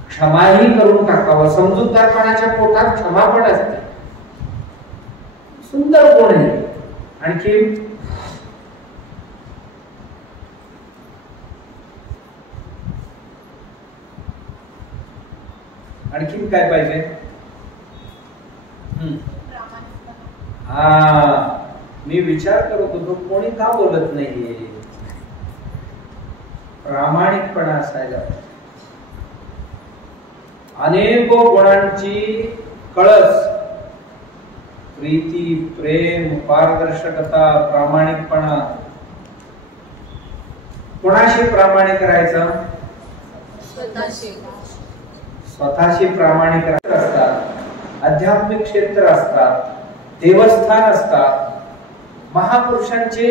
क्षमाही करून टाकावं. समजूतदारपणाच्या पोटात क्षमा पण असते. सुंदर गुण आहे. आणखी आणखीन काय पाहिजे? मी विचार करत होतो कोणी का बोलत नाहीये. प्रामाणिकपणा असायला पाहिजे. अनेक गुणांची कळस, प्रीती, प्रेम, पारदर्शकता, प्रामाणिकपणा. कोणाशी प्रामाणिक राहायचं? स्वतःशी प्रामाणिक असतात. आध्यात्मिक क्षेत्र असतात, देवस्थान असतात, महापुरुषांचे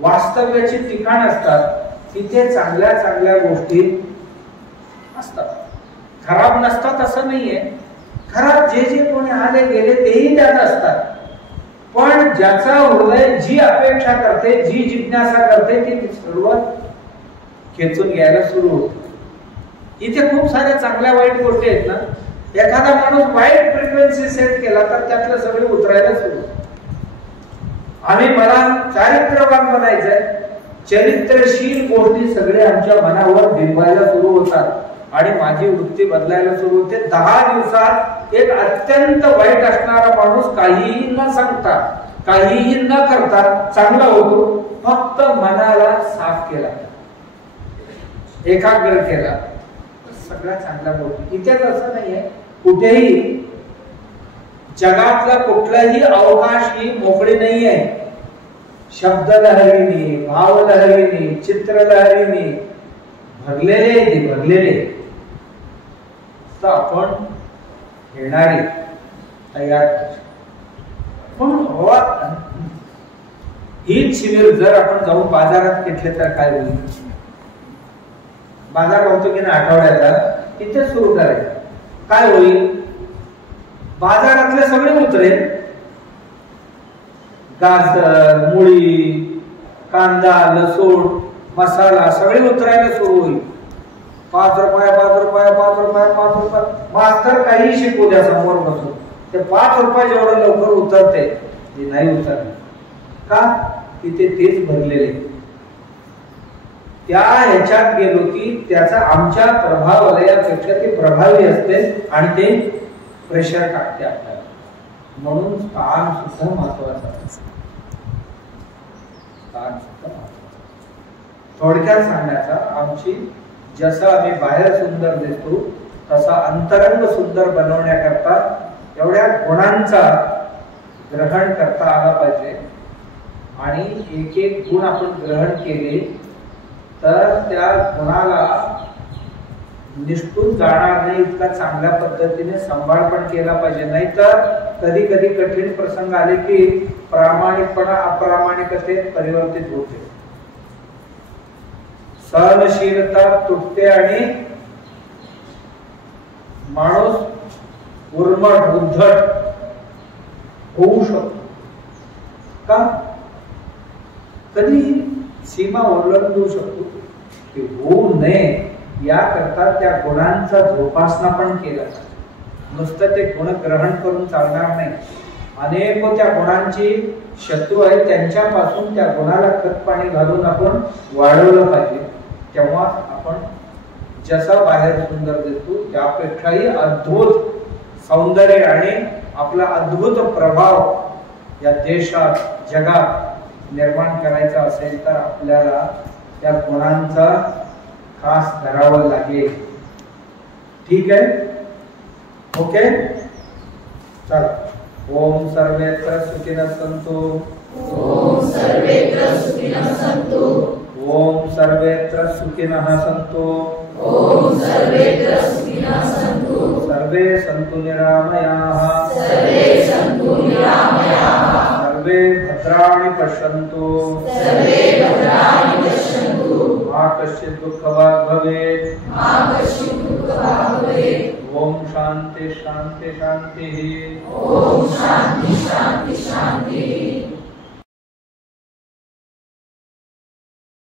वास्तव्याची ठिकाण असतात. तिथे चांगल्या चांगल्या गोष्टी असतात. खराब नसतात असं नाहीये. खराब जे जे कोणी आले गेले तेही त्यात असतात. पण ज्याचा हृदय जी अपेक्षा करते, जी जिज्ञासा करते, ती सर्व खेचून घ्यायला सुरू होते. इथे खूप साऱ्या चांगल्या वाईट गोष्टी आहेत ना. एखादा माणूस वाईट फ्रिक्वेन्सी सेट केला तर त्यातलं सगळे उतरायला सुरू. मला चारित्र्यवान बनायचंय. चरित्रशील गोष्टी सगळे आमच्या मनावर बिंबायला सुरू होतात आणि माझी वृत्ती बदलायला सुरू होते. 10 दिवसात एक अत्यंत वाईट असणारा माणूस काहीही न सांगता, काहीही न करता चांगला होतो. फक्त मनाला साफ केला, एकाग्र केला, सगळ्या चांगल्या गोष्टी. इथेच असं नाहीये. कुठेही जगातला कुठलाही अवकाश ही मोकळी नाही आहे. शब्द लहरीने, भाव लहरीने, चित्र लहरीने भरलेले ते भरलेले. तर आपण घेणारे तयार. पण हीच शिबिर जर आपण जाऊन बाजारात घेतले तर काय होईल? बाजार होतो की ना आठवड्याचा, तिथे सुरू करायचं. काय होईल? बाजारातले सगळे उतरेल. गाजर, मुळी, कांदा, लसूण, मसाला सगळे उतरायला सुरू होईल. 5 रुपये, 5 रुपये, 5 रुपये, 5 रुपये. मास्तर काही शिकू द्या समोर बसून, ते 5 रुपये जेवढं लवकर उतरते ते नाही उतरले. का? तिथे तेच भरलेले. त्या ह्याच्यात गेलो की त्याचा आमच्या प्रभावलयापेक्षा ते प्रभावी असते आणि ते प्रेशर टाकते आपल्याला. म्हणून स्थान सुद्धा महत्वाचं आहे. थोडक्यात सांगण्याचा, आमची जसं आम्ही बाहेर सुंदर दिसतो तसा अंतरंग सुंदर बनवण्याकरता एवढ्या गुणांचा ग्रहण करता आला पाहिजे. आणि एक एक गुण आपण ग्रहण केले तर त्या गुणाला निष्ठून जाणार नाही इतका चांगल्या पद्धतीने सांभाळ पण केला पाहिजे. नाहीतर कधी कधी कठीण प्रसंग आले की प्रामाणिकपणा अप्रामाणिकतेत परिवर्तित होते. सहनशीलता तुटते आणि माणूस उर्मट उद्धट होऊ शकतो. का? कधी सीमा ओलांडू शकतो. ते होऊ नये याकरता त्या गुणांचा जोपासना पण केला. नुसतं ते गुण ग्रहण करून चालणार नाही. अनेक त्या गुणांची शत्रू आहेत, त्यांच्यापासून त्या गुणाला खत पाणी घालून आपण वाढवलं पाहिजे. तेव्हा आपण जसा बाहेर सुंदर दिसतो त्यापेक्षाही अद्भुत सौंदर्य आणि आपला अद्भुत प्रभाव या देशात, जगात निर्माण करायचा असेल तर आपल्याला त्या गुणांचा खास करावं लागेल. ठीक आहे? ओके, चला. ओम सर्वेत्र सुखिनः सन्तु. सर्वेत्र सुखिनः सन्तु ओम सर्वेत्र सुखिनः सन्तु ओम सर्वेत्र सुखिनः सन्तु सर्वे सन्तु निरामयाः सर्वे सन्तु निरामयाः सर्वे भद्राणि पश्यन्तु सर्वे भद्राणि पश्यन्तु मा कश्चित् दुःखभाग् भवेत् मा कश्चित् दुःखभाग् भवेत् ओम शांति शांति शांति ओम शांति शांति शांति।